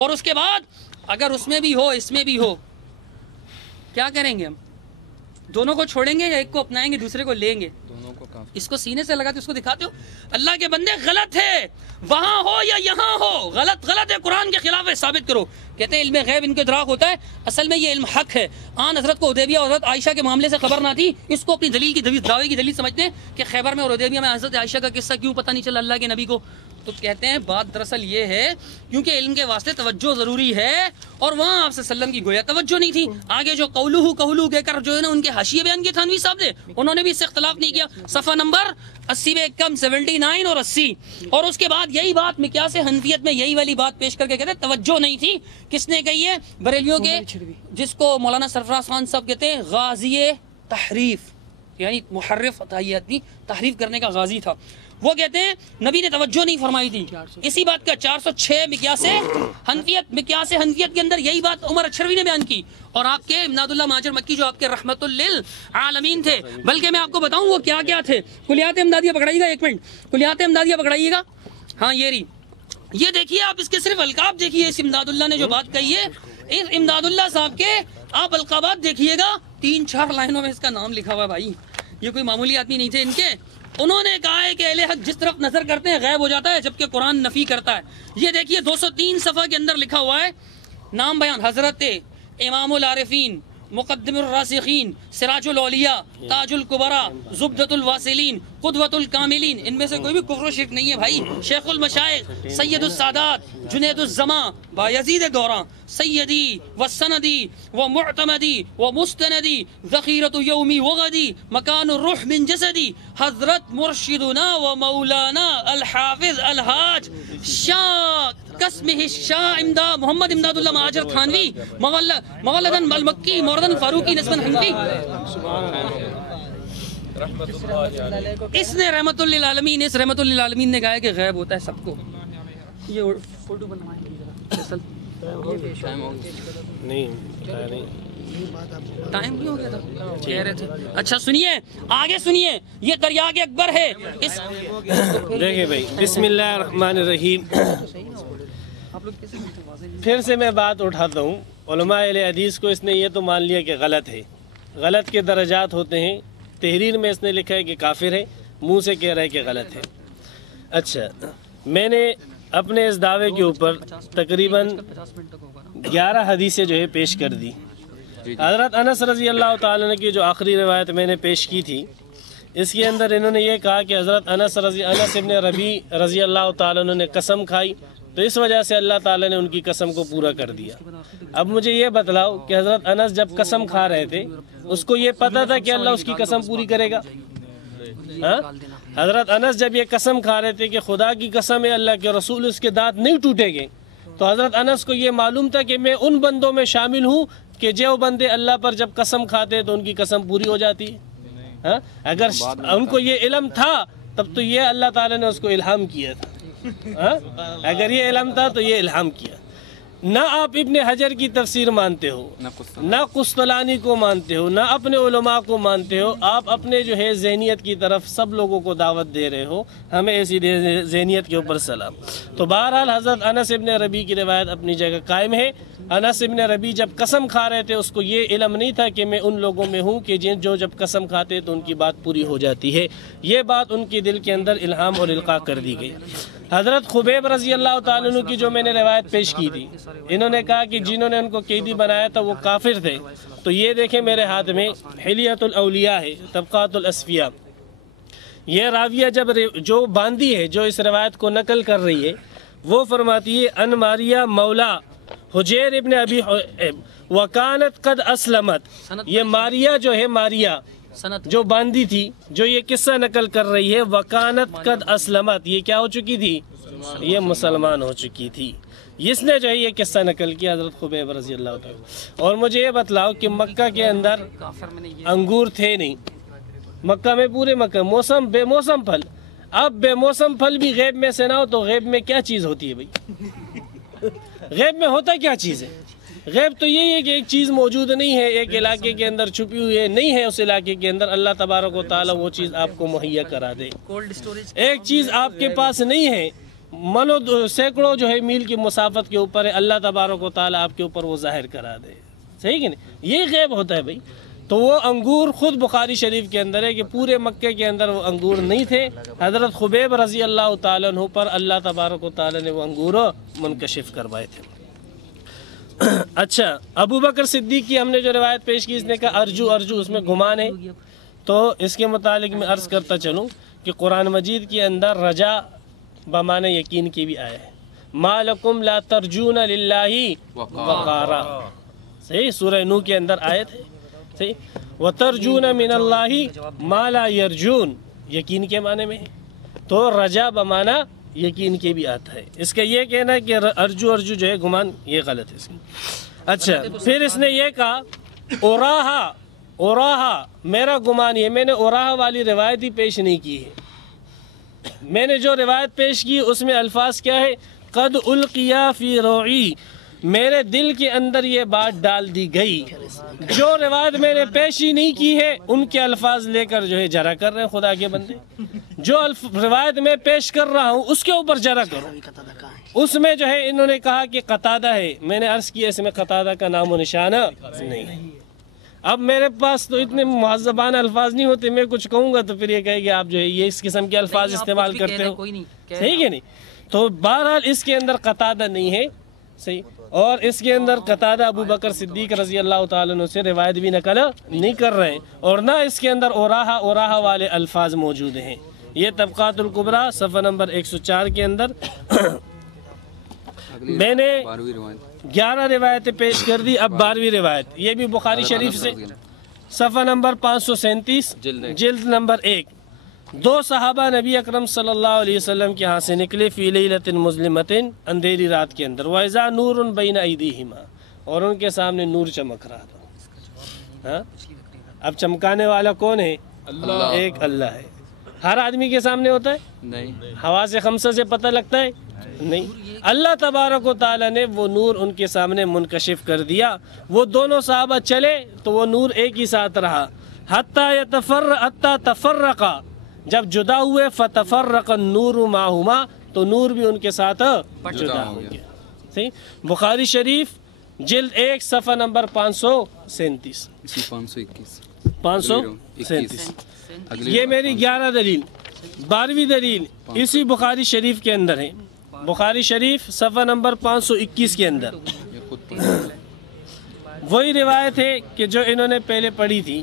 اور اس کے بعد اگر اس میں بھی ہو اس میں بھی ہو کیا کریں گے؟ ہم دونوں کو چھوڑیں گے یا ایک کو اپنائیں گے دوسرے کو لیں گے؟ دونوں کو اس کو سینے سے لگاتے اس کو دکھاتے ہو اللہ کے بندے غلط ہے وہاں ہو یا یہاں ہو غلط غلط ہے قرآن کے خلاف ہے ثابت کرو. کہتے ہیں علم غیب ان کو ادراک ہوتا ہے اصل میں یہ علم حق ہے. حضرت کو حدیبیہ اور حضرت عائشہ کے معاملے سے خبر نہ تھی اس کو اپنی دلیل کی دعوے کی دلیل سمجھتے ہیں کہ خیبر میں اور حدیبیہ میں حضرت عائشہ کا قصہ کیوں پتہ نہیں چلا اللہ کے نبی کو. تو کہتے ہیں بات دراصل یہ ہے کیونکہ علم کے واسطے توجہ ضروری ہے اور وہاں آپ صلی اللہ علیہ وسلم کی گویا توجہ نہیں تھی. آگے جو قولو کہہ کر جو ہے نا ان کے حاشیے بیان کیے تھانوی صاحب نے انہوں نے بھی اس سے اختلاف نہیں کیا. صفحہ نمبر 80 میں کم 79 اور 80. اور اس کے بعد یہی بات مقیاس حنفیت میں یہی والی بات پیش کر کے کہتے ہیں توجہ نہیں تھی. کس نے کہی ہے؟ بریلیوں کے جس کو مولانا سرفراز خان صاحب کہتے ہیں غازی تحریف یعنی محرف تحریف کرنے کا غازی تھا. وہ کہتے ہیں نبی نے توجہ نہیں فرمائی تھی. اسی بات کا 406 مقیاس حنفیت کے اندر یہی بات عمر اچھروی نے بیان کی. اور آپ کے امداد اللہ مہاجر مکی جو آپ کے رحمت للعالمین تھے بلکہ میں آپ کو بتاؤں وہ کیا کیا تھے. کلیات امدادیہ پکڑائیے گا ایک منٹ کلیات امدادیہ پکڑائیے گا. ہاں یہ دیکھیے آپ اس کے صرف القاب دیکھیے اس امداد اللہ نے جو بات کہی ہے اس امداد اللہ صاحب کے آپ القابات دیکھیے گا 3-4 لائنوں میں اس کا نام لکھا ہوا ہے. بھائی یہ کوئی معمولی آدمی نہیں تھے ان کے. انہوں نے کہا ہے کہ اہل حق جس طرف نظر کرتے ہیں غائب ہو جاتا ہے جبکہ قرآن نفی کرتا ہے. یہ دیکھیے 203 صفحہ کے اندر لکھا ہوا ہے نام بیان حضرت امام العارفین مقدم الراسخین سراج الاولیاء تاج الکبرا زبدۃ الواصلین قدوۃ الکاملین. ان میں سے کوئی بھی کفر و شرک نہیں ہے بھائی. شیخ المشائخ سید السادات جنید الزمان بایزید دوراں سیدی و سندی و معتمدی و مستندی ذخیرۃ یومی وغدی مکان الروح من جسدی حضرت مرشدنا و مولانا الحافظ الحاج شاہ قسمہ شاہ محمد امداد اللہ مہاجر تھانوی مولدن المکی موردن فاروقی نسبن حنفی. اس نے رحمت للعالمین اس رحمت للعالمین نے کہا ہے کہ غیب ہوتا ہے سب کو. یہ فوٹو بنوائیں ٹائم نہیں ہو گیا تھا کہہ رہے تھے. اچھا سنیے آگے سنیے یہ دریا کے اکبر ہے. دیکھیں بھائی بسم اللہ الرحمن الرحیم. پھر سے میں بات اٹھاتا ہوں علماء اہل حدیث کو اس نے یہ تو مان لیا کہ غلط ہے. غلط کے درجات ہوتے ہیں. تحریر میں اس نے لکھا ہے کہ کافر ہے منہ سے کہہ رہا ہے کہ غلط ہے. اچھا میں نے اپنے اس دعوے کے اوپر تقریباً 11 حدیثیں جو ہے پیش کر دی. حضرت انس رضی اللہ تعالیٰ عنہ کی جو آخری روایت میں نے پیش کی تھی اس کے اندر انہوں نے یہ کہا کہ حضرت انس ابن ربیع رضی اللہ تعالیٰ عنہ نے قسم کھائی تو اس وجہ سے اللہ تعالیٰ نے ان کی قسم کو پورا کر دیا. اب مجھے یہ بتلاؤ کہ حضرت انس جب قسم کھا رہے تھے اس کو یہ پتہ تھا کہ اللہ اس کی قسم پوری کرے گا؟ حضرت انس جب یہ قسم کھا رہے تھے کہ خدا کی قسم ہے اللہ کے رسول اس کے دانت نہیں ٹوٹیں گے تو حضرت انس کو یہ معلوم تھا کہ میں ان بندوں میں شامل ہوں کہ جو بندے اللہ پر جب قسم کھاتے تو ان کی قسم پوری ہو جاتی ہے. اگر ان کو یہ علم تھا تب تو یہ اللہ تعالیٰ نے اس کو الہام کیا تھا. اگر یہ علم تھا تو یہ الہام کیا. نہ آپ ابن حجر کی تفسیر مانتے ہو نہ قسطلانی کو مانتے ہو نہ اپنے علماء کو مانتے ہو. آپ اپنے جو ہے ذہنیت کی طرف سب لوگوں کو دعوت دے رہے ہو. ہمیں ایسی ذہنیت کے اوپر سلام. تو بہرحال حضرت انس ابن ربیع کی روایت اپنی جگہ قائم ہے. انس ابن ربیع جب قسم کھا رہے تھے اس کو یہ علم نہیں تھا کہ میں ان لوگوں میں ہوں کہ جو جب قسم کھاتے تو ان کی بات پوری ہو جاتی ہے. یہ بات ان کے دل کے اندر الہام اور القاء کر دی گئی. حضرت خبیب رضی اللہ تعالیٰ عنہ کی جو میں نے روایت پیش کی تھی انہوں نے کہا کہ جنہوں نے ان کو قیدی بنایا تھا وہ کافر تھے. تو یہ دیکھیں میرے ہاتھ میں حلیۃ الاولیاء ہے طبقات الاصفیاء. یہ راویہ جو باندی ہے جو اس روایت کو نقل کر رہی ہے وہ فرماتی ہے ان ماریہ مولا حجیر ابن ابی وکانت قد اسلمت. یہ ماریہ جو ہے ماریہ جو باندی تھی جو یہ قصہ نقل کر رہی ہے وکانت قد اسلمت یہ کیا ہو چکی تھی؟ یہ مسلمان ہو چکی تھی. اس نے جو ہے یہ قصہ نقل کیا حضرت خبیب رضی اللہ تعالیٰ. اور مجھے یہ بتلاؤ کہ مکہ کے اندر انگور تھے نہیں. مکہ میں پورے مکہ بے موسم پھل. اب بے موسم پھل بھی غیب میں سے نہ ہو تو غیب میں کیا چیز ہوتی ہے بھائی؟ غیب میں ہوتا کیا چیز ہے؟ غیب تو یہی ہے کہ ایک چیز موجود نہیں ہے ایک علاقے کے اندر چھپی ہوئی ہے نہیں ہے اس علاقے کے اندر اللہ تبارک و تعالیٰ وہ چیز آپ کو مہیا کرا دے. ایک چیز آپ کے پاس نہیں ہے سینکڑوں جو ہے میل کی مسافت کے اوپر ہے، اللہ تبارک و تعالیٰ آپ کے اوپر وہ ظاہر کرا دے. صحیح کہ نہیں؟ یہ غیب ہوتا ہے بھائی. تو وہ انگور خود بخاری شریف کے اندر ہے کہ پورے مکے کے اندر وہ انگور نہیں تھے. حضرت خبیب رضی اللہ تعالیٰ عنہ پر اللہ تبارک و تعالیٰ نے وہ انگور منکشف کروائے تھے. اچھا، ابو بکر صدیق کی ہم نے جو روایت پیش کی، اس نے کہا ارجو ارجو، اس میں گمان ہے. تو اس کے متعلق میں عرض کرتا چلوں کہ قرآن مجید کے اندر رجا بمعنی یقین کی بھی آیا ہے. ما لکم لا ترجون للہ وقارا، صحیح، سورہ نو کے اندر آیت ہے. صحیح، وترجون من اللہ ما لا یرجون، یقین کے معنی میں ہے. تو رجا بمعنی یقین کے بھی آتا ہے. اس کا یہ کہنا ہے کہ ارجو ارجو جو ہے گمان، یہ غلط ہے اس کی. اچھا، پھر اس نے یہ کہا اوراہا اوراہا، میرا گمان یہ، میں نے اوراہا والی روایت ہی پیش نہیں کی ہے. میں نے جو روایت پیش کی اس میں الفاظ کیا ہے؟ قد القیا فی روعی، میرے دل کے اندر یہ بات ڈال دی گئی. جو روایت میں نے پیش ہی نہیں کی ہے ان کے الفاظ لے کر جو ہے جرا کر رہے ہیں خدا کے بندے. جو روایت میں پیش کر رہا ہوں اس کے اوپر جرا کرو. اس میں جو ہے انہوں نے کہا کہ قتادہ ہے، میں نے عرض کیا اس میں قتادہ کا نام و نشانہ نہیں ہے. اب میرے پاس تو اتنے مہذبانہ الفاظ نہیں ہوتے، میں کچھ کہوں گا تو پھر یہ کہے کہ آپ جو ہے یہ اس قسم کے الفاظ استعمال کرتے ہو. صحیح کہ نہیں؟ تو بہرحال اس کے اندر قتادہ نہیں ہے. صحیح، اور اس کے اندر قتادہ ابو بکر صدیق رضی اللہ تعالیٰ عنہ سے روایت بھی نقل نہیں کر رہے ہیں، اور نہ اس کے اندر اوراہا والے الفاظ موجود ہیں. یہ طبقات الکبریٰ صفحہ نمبر 104 کے اندر میں نے 11 روایتیں پیش کر دی. اب 12ویں روایت، یہ بھی بخاری شریف سے، صفحہ نمبر 537 جلد نمبر 1. 2 صحابہ نبی اکرم صلی اللہ علیہ وسلم کے ہاں سے نکلے فی لیلۃ مظلمۃ، اندھیری رات کے اندر. وَإِذَا نُورٌ بَيْنَ أَيْدِيهِمَا، اور ان کے سامنے نور چمک رہا تھا. اب چمکانے والا کون ہے؟ اللہ، ایک اللہ ہے. ہر آدمی کے سامنے ہوتا ہے؟ نہیں. حواس خمسہ سے پتہ لگتا ہے؟ نہیں. اللہ تبارک و تعالیٰ نے وہ نور ان کے سامنے منکشف کر دیا. وہ دونوں صحابہ چلے تو وہ نور ایک ہی ساتھ رہا. حتی تفرقا، جب جدا ہوئے فتفرق النور معہما، تو نور بھی ان کے ساتھ جدا ہو گیا. صحیح، بخاری شریف جلد 1 صفحہ نمبر 537 537. یہ میری 11 دلیل. 12ویں دلیل اسی بخاری شریف کے اندر ہے، بخاری شریف صفحہ نمبر 521 کے اندر. وہی روایت ہے کہ جو انہوں نے پہلے پڑھی تھی،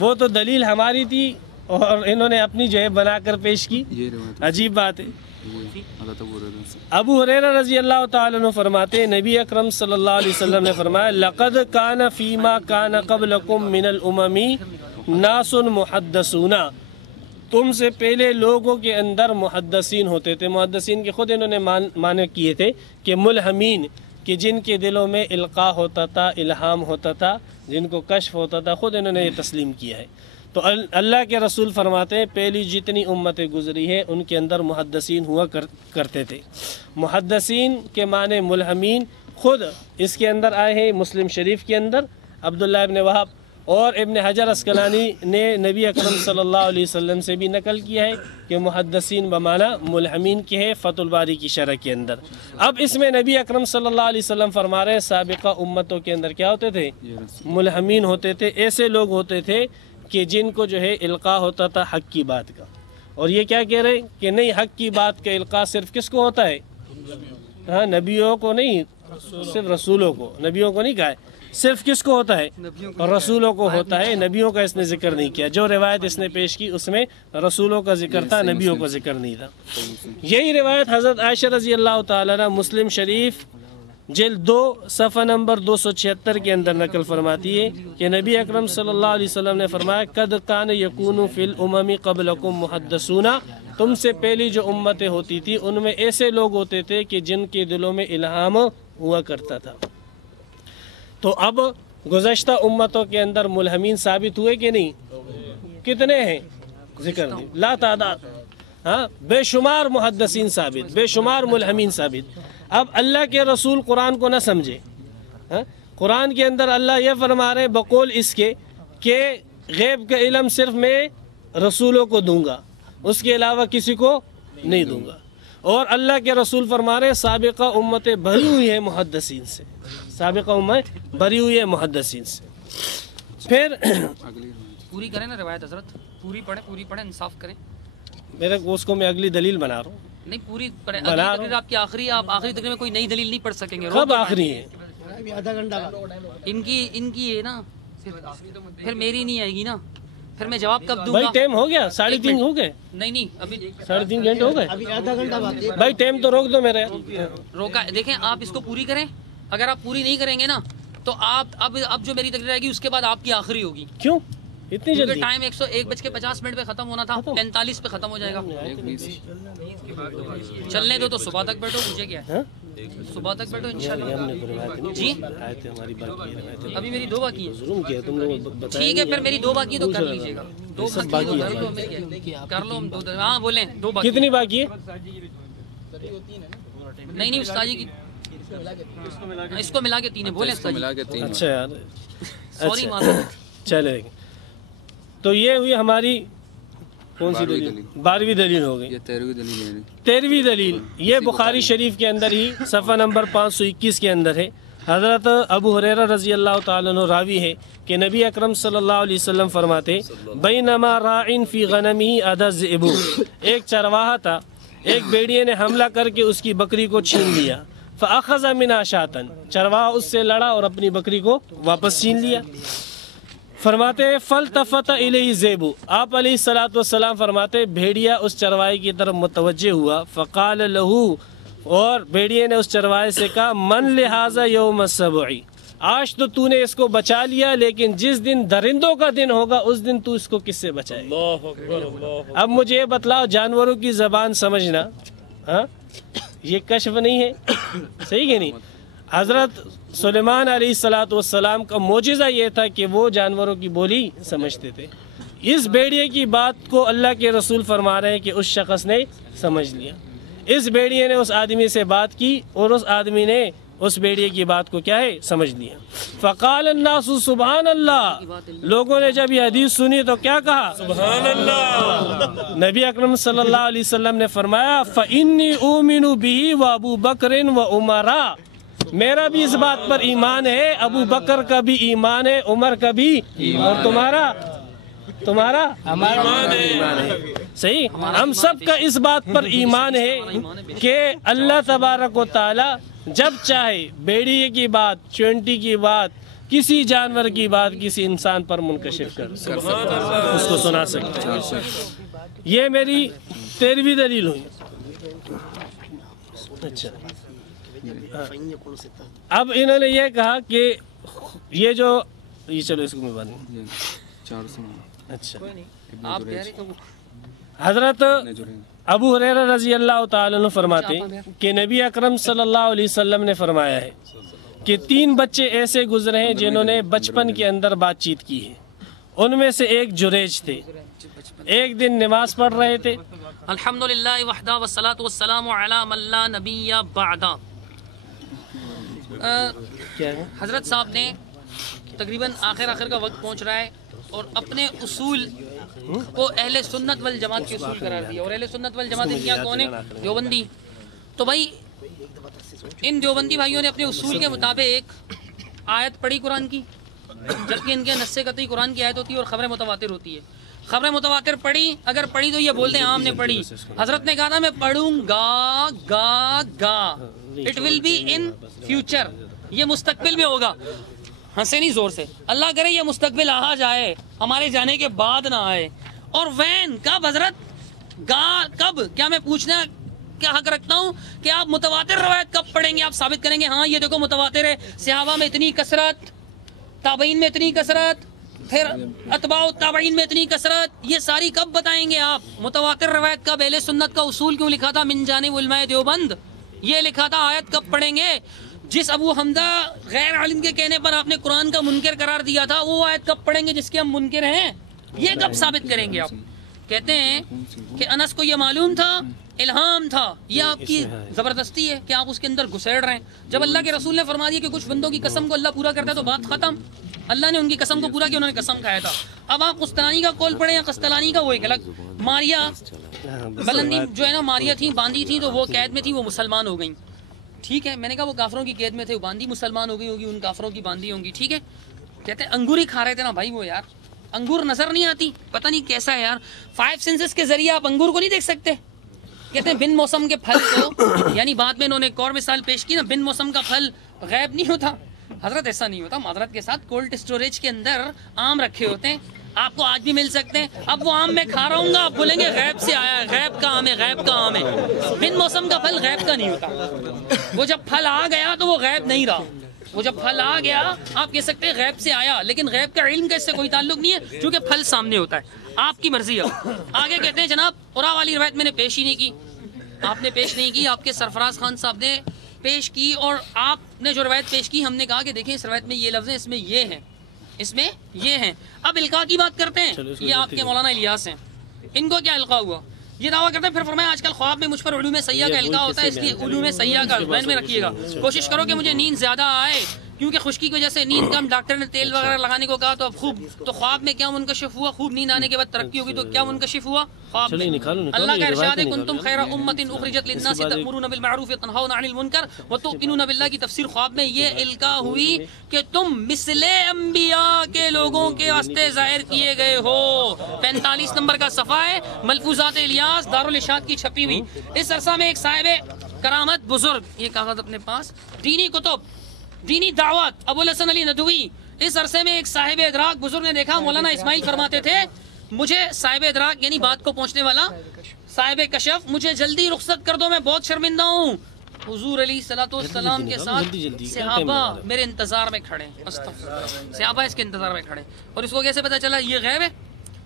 وہ تو دلیل ہماری تھی اور انہوں نے اپنی جو ہے بنا کر پیش کی. عجیب بات ہے. ابو ہریرہ رضی اللہ تعالیٰ عنہ فرماتے ہیں نبی اکرم صلی اللہ علیہ وسلم نے فرمایا لقد کان فیما کان قبلکم من الامم ناس محدثون، تم سے پہلے لوگوں کے اندر محدثین ہوتے تھے. محدثین کے خود انہوں نے معنی کیے تھے کہ ملہمین، کہ جن کے دلوں میں القاء ہوتا تھا، الہام ہوتا تھا، جن کو کشف ہوتا تھا، خود انہوں نے یہ تسلیم کیا ہے. تو اللہ کے رسول فرماتے ہیں پہلی جتنی امتیں گزری ہے ان کے اندر محدثین ہوا کرتے تھے. محدثین کے معنی ملہمین خود اس کے اندر آئے ہیں مسلم شریف کے اندر. عبداللہ ابن وہب اور ابن حجر اسقلانی نے نبی اکرم صلی اللہ علیہ وسلم سے بھی نقل کیا ہے کہ محدثین بمعنی ملہمین کے ہے فتح الباری کی شرح کے اندر. اب اس میں نبی اکرم صلی اللہ علیہ وسلم فرما رہے ہیں سابقہ امتوں کے اندر کیا ہوتے تھے؟ ملہمین ہوتے تھے. ایسے لوگ ہوتے تھے کہ جن کو جو ہے القاء ہوتا تھا حق کی بات کا. اور یہ کیا کہہ رہے ہیں کہ نہیں، حق کی بات کا القاء صرف کس کو ہوتا ہے؟ ہاں، نبیوں کو نہیں، صرف رسولوں کو. نبیوں کو نہیں کہا ہے، صرف کس کو ہوتا ہے؟ رسولوں کو ہوتا ہے. نبیوں کا اس نے ذکر نہیں کیا. جو روایت اس نے پیش کی اس میں رسولوں کا ذکر تھا، نبیوں کا ذکر نہیں تھا. یہی روایت حضرت عائشہ رضی اللہ تعالیٰ عنہ مسلم شریف جلد 2 صفحہ نمبر 276 کے اندر نقل فرماتی ہے کہ نبی اکرم صلی اللہ علیہ وسلم نے فرمایا قد کان یکون فی الامم قبلکم محدثون، تم سے پہلی جو امتیں ہوتی تھی ان میں ایسے لوگ ہوتے تھے کہ جن کے دلوں میں الہام ہوا کرتا تھا. تو اب گزشتہ امتوں کے اندر ملہمین ثابت ہوئے کہ نہیں؟ کتنے ہیں؟ ذکر نہیں، لا تعداد. ہاں، بے شمار محدثین ثابت، بے شمار ملہمین ثابت. اب اللہ کے رسول قرآن کو نہ سمجھے. قرآن کے اندر اللہ یہ فرما رہے بقول اس کے کہ غیب کا علم صرف میں رسولوں کو دوں گا، اس کے علاوہ کسی کو نہیں دوں گا. اور اللہ کے رسول فرما رہے سابقہ امتیں بھری ہوئی ہے محدثین سے، سابقہ امت بھری ہوئی ہے محدثین سے۔ پھر پوری کریں نا روایت حضرت، پوری پڑھیں انصاف کریں۔ میرے کو اس کو میں اگلی دلیل بنا رہا ہوں۔ نہیں پوری پڑھیں، اگلی تقریر آپ کی آخری، آپ آخری تقریر میں کوئی نئی دلیل نہیں پڑھ سکیں گے۔ کب آخری ہے؟ ان کی ہے نا، پھر میری نہیں آئے گی نا، پھر میں جواب کب دوں بھائی گا؟ ٹائم ہو گیا، 3:30 ہو گئے، نہیں ابھی 3:30 گھنٹے ہو گئے بھائی، ٹائم تو روک دو میرے۔ روکا، دیکھیں آپ اس کو پوری کریں، اگر آپ پوری نہیں کریں گے نا تو آپ اب جو میری تقریر آئے گی اس کے بعد آپ کی آخری ہوگی، کیوں اتنی کیونکہ جلدی؟ ٹائم 1:50 پہ ختم ہونا تھا، 45 پہ ختم ہو جائے گا۔ چلنے دو تو صبح تک بیٹھو، مجھے کیا ہے، صبح تک بیٹھو انشاءاللہ۔ جی ہماری باقی ہے، ابھی میری 2 باقی ہیں، ظلم کیا تم لوگ بتائیں۔ ٹھیک ہے پھر میری 2 باقی ہے تو کر لیجیے گا، 2 باقی ہے تو کر لو ہم 2۔ ہاں بولیں 2 باقی کتنی باقی ہے؟ نہیں استاد جی کی اس کو ملا کے 3 ہے، بولیں استاد جی۔ اچھا یار، سوری معذرت۔ چلے تو یہ ہوئی ہماری کون سی دلیل؟ 12ویں دلیل ہو گئی۔ 13ویں دلیل یہ بخاری شریف کے اندر ہی صفحہ نمبر 521 کے اندر ہے۔ حضرت ابو ہریرہ رضی اللہ تعالیٰ عنہ راوی ہے کہ نبی اکرم صلی اللہ علیہ وسلم فرماتے بینما راعٍ فی غنمہ اذی الذئب، ایک چرواہا تھا، ایک بیڑیے نے حملہ کر کے اس کی بکری کو چھین لیا، فاخذ منھا شاۃ، چرواہا اس سے لڑا اور اپنی بکری کو واپس چھین لیا۔ فرماتے فالتفت الیہ الذئب، آپ علیہ الصلوۃ والسلام فرماتے بھیڑیا اس چرواہے کی طرف متوجہ ہوا، فقال لہ، اور بھیڑیے نے اس چرواہے سے کہا من لہذا یوم السبع، آج تو نے اس کو بچا لیا، لیکن جس دن درندوں کا دن ہوگا اس دن تو اس کو کس سے بچائے گا؟ اب مجھے یہ بتلاؤ، جانوروں کی زبان سمجھنا یہ کشف نہیں ہے؟ صحیح کہ نہیں؟ حضرت سلیمان علیہ الصلوۃ والسلام کا معجزہ یہ تھا کہ وہ جانوروں کی بولی سمجھتے تھے۔ اس بھیڑیے کی بات کو اللہ کے رسول فرما رہے ہیں کہ اس شخص نے سمجھ لیا، اس بھیڑیے نے اس آدمی سے بات کی اور اس آدمی نے اس بھیڑیے کی بات کو کیا ہے سمجھ لیا۔ فقال الناس سبحان اللہ، لوگوں نے جب یہ حدیث سنی تو کیا کہا؟ سبحان اللہ۔ نبی اکرم صلی اللہ علیہ وسلم نے فرمایا فإنی أؤمن به وأبو بکر وعمر، میرا بھی اس بات پر ایمان ہے، ابو بکر کا بھی ایمان ہے، عمر کا بھی، اور تمہارا ایمان ہے۔ صحیح، ہم سب کا اس بات پر ایمان ہے کہ اللہ تبارک و تعالی جب چاہے بیڑیے کی بات، چونٹی کی بات، کسی جانور کی بات کسی انسان پر منکشف کر سکتا ہے، اس کو سنا سکتا ہے۔ یہ میری 13ویں دلیل ہوئی۔ اچھا، اب انہوں نے یہ کہا کہ یہ چلو اس کو میں بات، اچھا آپ کہہ رہے تو حضرت ابو ہریرہ رضی اللہ تعالیٰ عنہ فرماتے کہ نبی اکرم صلی اللہ علیہ وسلم نے فرمایا ہے کہ 3 بچے ایسے گزرے ہیں جنہوں نے بچپن کے اندر بات چیت کی ہے، ان میں سے ایک جریج تھے۔ ایک دن نماز پڑھ رہے تھے، الحمدللہ وحدہ والصلاۃ والسلام علی من لا نبی بعد۔ حضرت صاحب نے تقریباً آخر کا وقت پہنچ رہا ہے اور اپنے اصول کو اہل سنت والجماعت کے اصول قرار دیا، اور اہل سنت والجماعت کیا کون ہے؟ دیوبندی۔ تو بھائی ان دیوبندی بھائیوں نے اپنے اصول کے مطابق ایک آیت پڑھی قرآن کی، جبکہ ان کے نص قطعی قرآن کی آیت ہوتی ہے اور خبر متواتر ہوتی ہے۔ خبر متواتر پڑھی، اگر پڑھی تو یہ بولتے ہیں ہم نے پڑھی، حضرت نے کہا تھا میں پڑھوں گا، it will be in future, یہ مستقبل میں ہوگا۔ ہنسے نہیں زور سے، اللہ کرے یہ مستقبل آ جائے، ہمارے جانے کے بعد نہ آئے۔ اور وین کب حضرت، کب؟ کیا میں پوچھنا کیا حق رکھتا ہوں کہ آپ متواتر روایت کب پڑھیں گے؟ آپ ثابت کریں گے ہاں یہ دیکھو متواتر ہے، صحابہ میں اتنی کثرت، تابعین میں اتنی کثرت، پھر اتباع تابعین میں اتنی کثرت، یہ ساری کب بتائیں گے آپ؟ متواتر روایت کب؟ اہل سنت کا اصول کیوں لکھا تھا من جانب علماء دیوبند، یہ لکھا تھا آیت کب پڑھیں گے؟ جس ابو حمدہ غیر عالم کے کہنے پر آپ نے قرآن کا منکر قرار دیا تھا، وہ آیت کب پڑھیں گے جس کے ہم منکر ہیں؟ یہ کب ثابت کریں گے آپ؟ کہتے ہیں کہ انس کو یہ معلوم تھا، الہام تھا، یہ آپ کی زبردستی ہے کہ آپ اس کے اندر گھسیڑ رہے ہیں۔ جب اللہ کے رسول نے فرما دیا کہ کچھ بندوں کی قسم کو اللہ پورا کرتا ہے تو بات ختم، اللہ نے ان کی قسم کو پورا کیا، انہوں نے قسم کھایا تھا۔ اب آپ قسطلانی کا قول پڑھیں یا قسطلانی کا، وہ ایک الگ۔ ماریا بلندی جو ہے نا ماریا تھیں، باندھی تھیں، تو وہ قید میں تھیں، وہ مسلمان ہو گئیں. ٹھیک ہے، میں نے کہا وہ کافروں کی قید میں تھے، وہ باندھی مسلمان ہو گئی ہوگی، ان کافروں کی باندھی ہوں گی. ٹھیک ہے، کہتے ہیں انگور ہی کھا رہے تھے نا بھائی وہ، یار انگور نظر نہیں آتی، پتہ نہیں کیسا ہے یار. 5 سینسز کے ذریعے آپ انگور کو نہیں دیکھ سکتے. کہتے ہیں بن موسم کے پھل کو، یعنی بعد میں انہوں نے ایک اور مثال پیش کی نا، بن موسم کا پھل غائب نہیں ہوتا. حضرت ایسا نہیں ہوتا. معذرت کے ساتھ کولڈ اسٹوریج کے اندر آم رکھے ہوتے ہیں، آپ کو آج بھی مل سکتے ہیں. اب وہ آم میں کھا رہا ہوں گا، آپ بولیں گے غیب سے آیا ہے، غیب کا آم ہے، غیب کا آم ہے. بن موسم کا پھل غیب کا نہیں ہوتا. وہ جب پھل آ گیا تو وہ غیب نہیں رہا. وہ جب پھل آ گیا آپ کہہ سکتے ہیں غیب سے آیا، لیکن غیب کا علم کا اس سے کوئی تعلق نہیں ہے، کیونکہ پھل سامنے ہوتا ہے. آپ کی مرضی ہے. آگے کہتے ہیں جناب قرآن والی روایت میں نے پیش ہی نہیں کی. آپ نے پیش نہیں کی، آپ کے سرفراز خان صاحب نے پیش کی، اور آپ نے جو روایت پیش کی ہم نے کہا کہ دیکھیں اس روایت میں یہ لفظ ہیں، اس میں یہ ہیں، اس میں یہ ہیں. اب القاء کی بات کرتے ہیں. یہ آپ کے مولانا الیاس ہیں، ان کو کیا القاء ہوا یہ دعویٰ کرتے ہیں. پھر فرمایا آج کل خواب میں مجھ پر علوم سیاح کا القاء ہوتا ہے، اس لیے علوم سیاح کا ذہن میں رکھیے گا. کوشش کرو کہ مجھے نیند زیادہ آئے، کیونکہ خشکی کی وجہ سے نیند کم. ڈاکٹر نے تیل وغیرہ لگانے کو کہا تو اب خوب، تو خواب میں کیا منکشف ہوا؟ خوب نیند آنے کے بعد ترقی ہوگی تو کیا منکشف ہوا؟ خواب میں. اللہ کا ارشاد ہے کنتم خیر امۃ اخرجت للناس تأمرون بالمعروف وتنہون عن المنکر وتؤمنون باللہ کی تفسیر خواب میں یہ القاء ہوئی کہ تم مثل انبیاء کے لوگوں کے واسطے ظاہر کیے گئے ہو. 45 نمبر کا صفحہ ہے، ملفوظات الیاس دارالارشاد کی چھپی ہوئی. اس عرصہ میں ایک صاحب کرامت بزرگ، یہ کاغذ اپنے پاس، دینی کتب، دینی دعوت، ابو الحسن علی ندوی. اس عرصے میں ایک صاحب ادراک بزرگ نے دیکھا. مولانا اسماعیل فرماتے تھے مجھے صاحب ادراک یعنی بات کو پہنچنے والا، صاحب کشف، مجھے جلدی رخصت کر دو، میں بہت شرمندہ ہوں. حضور علیہ الصلوۃ والسلام کے ساتھ صحابہ میرے انتظار میں کھڑے، صحابہ اس کے انتظار میں کھڑے. اور اس کو کیسے پتا چلا یہ غیب ہے؟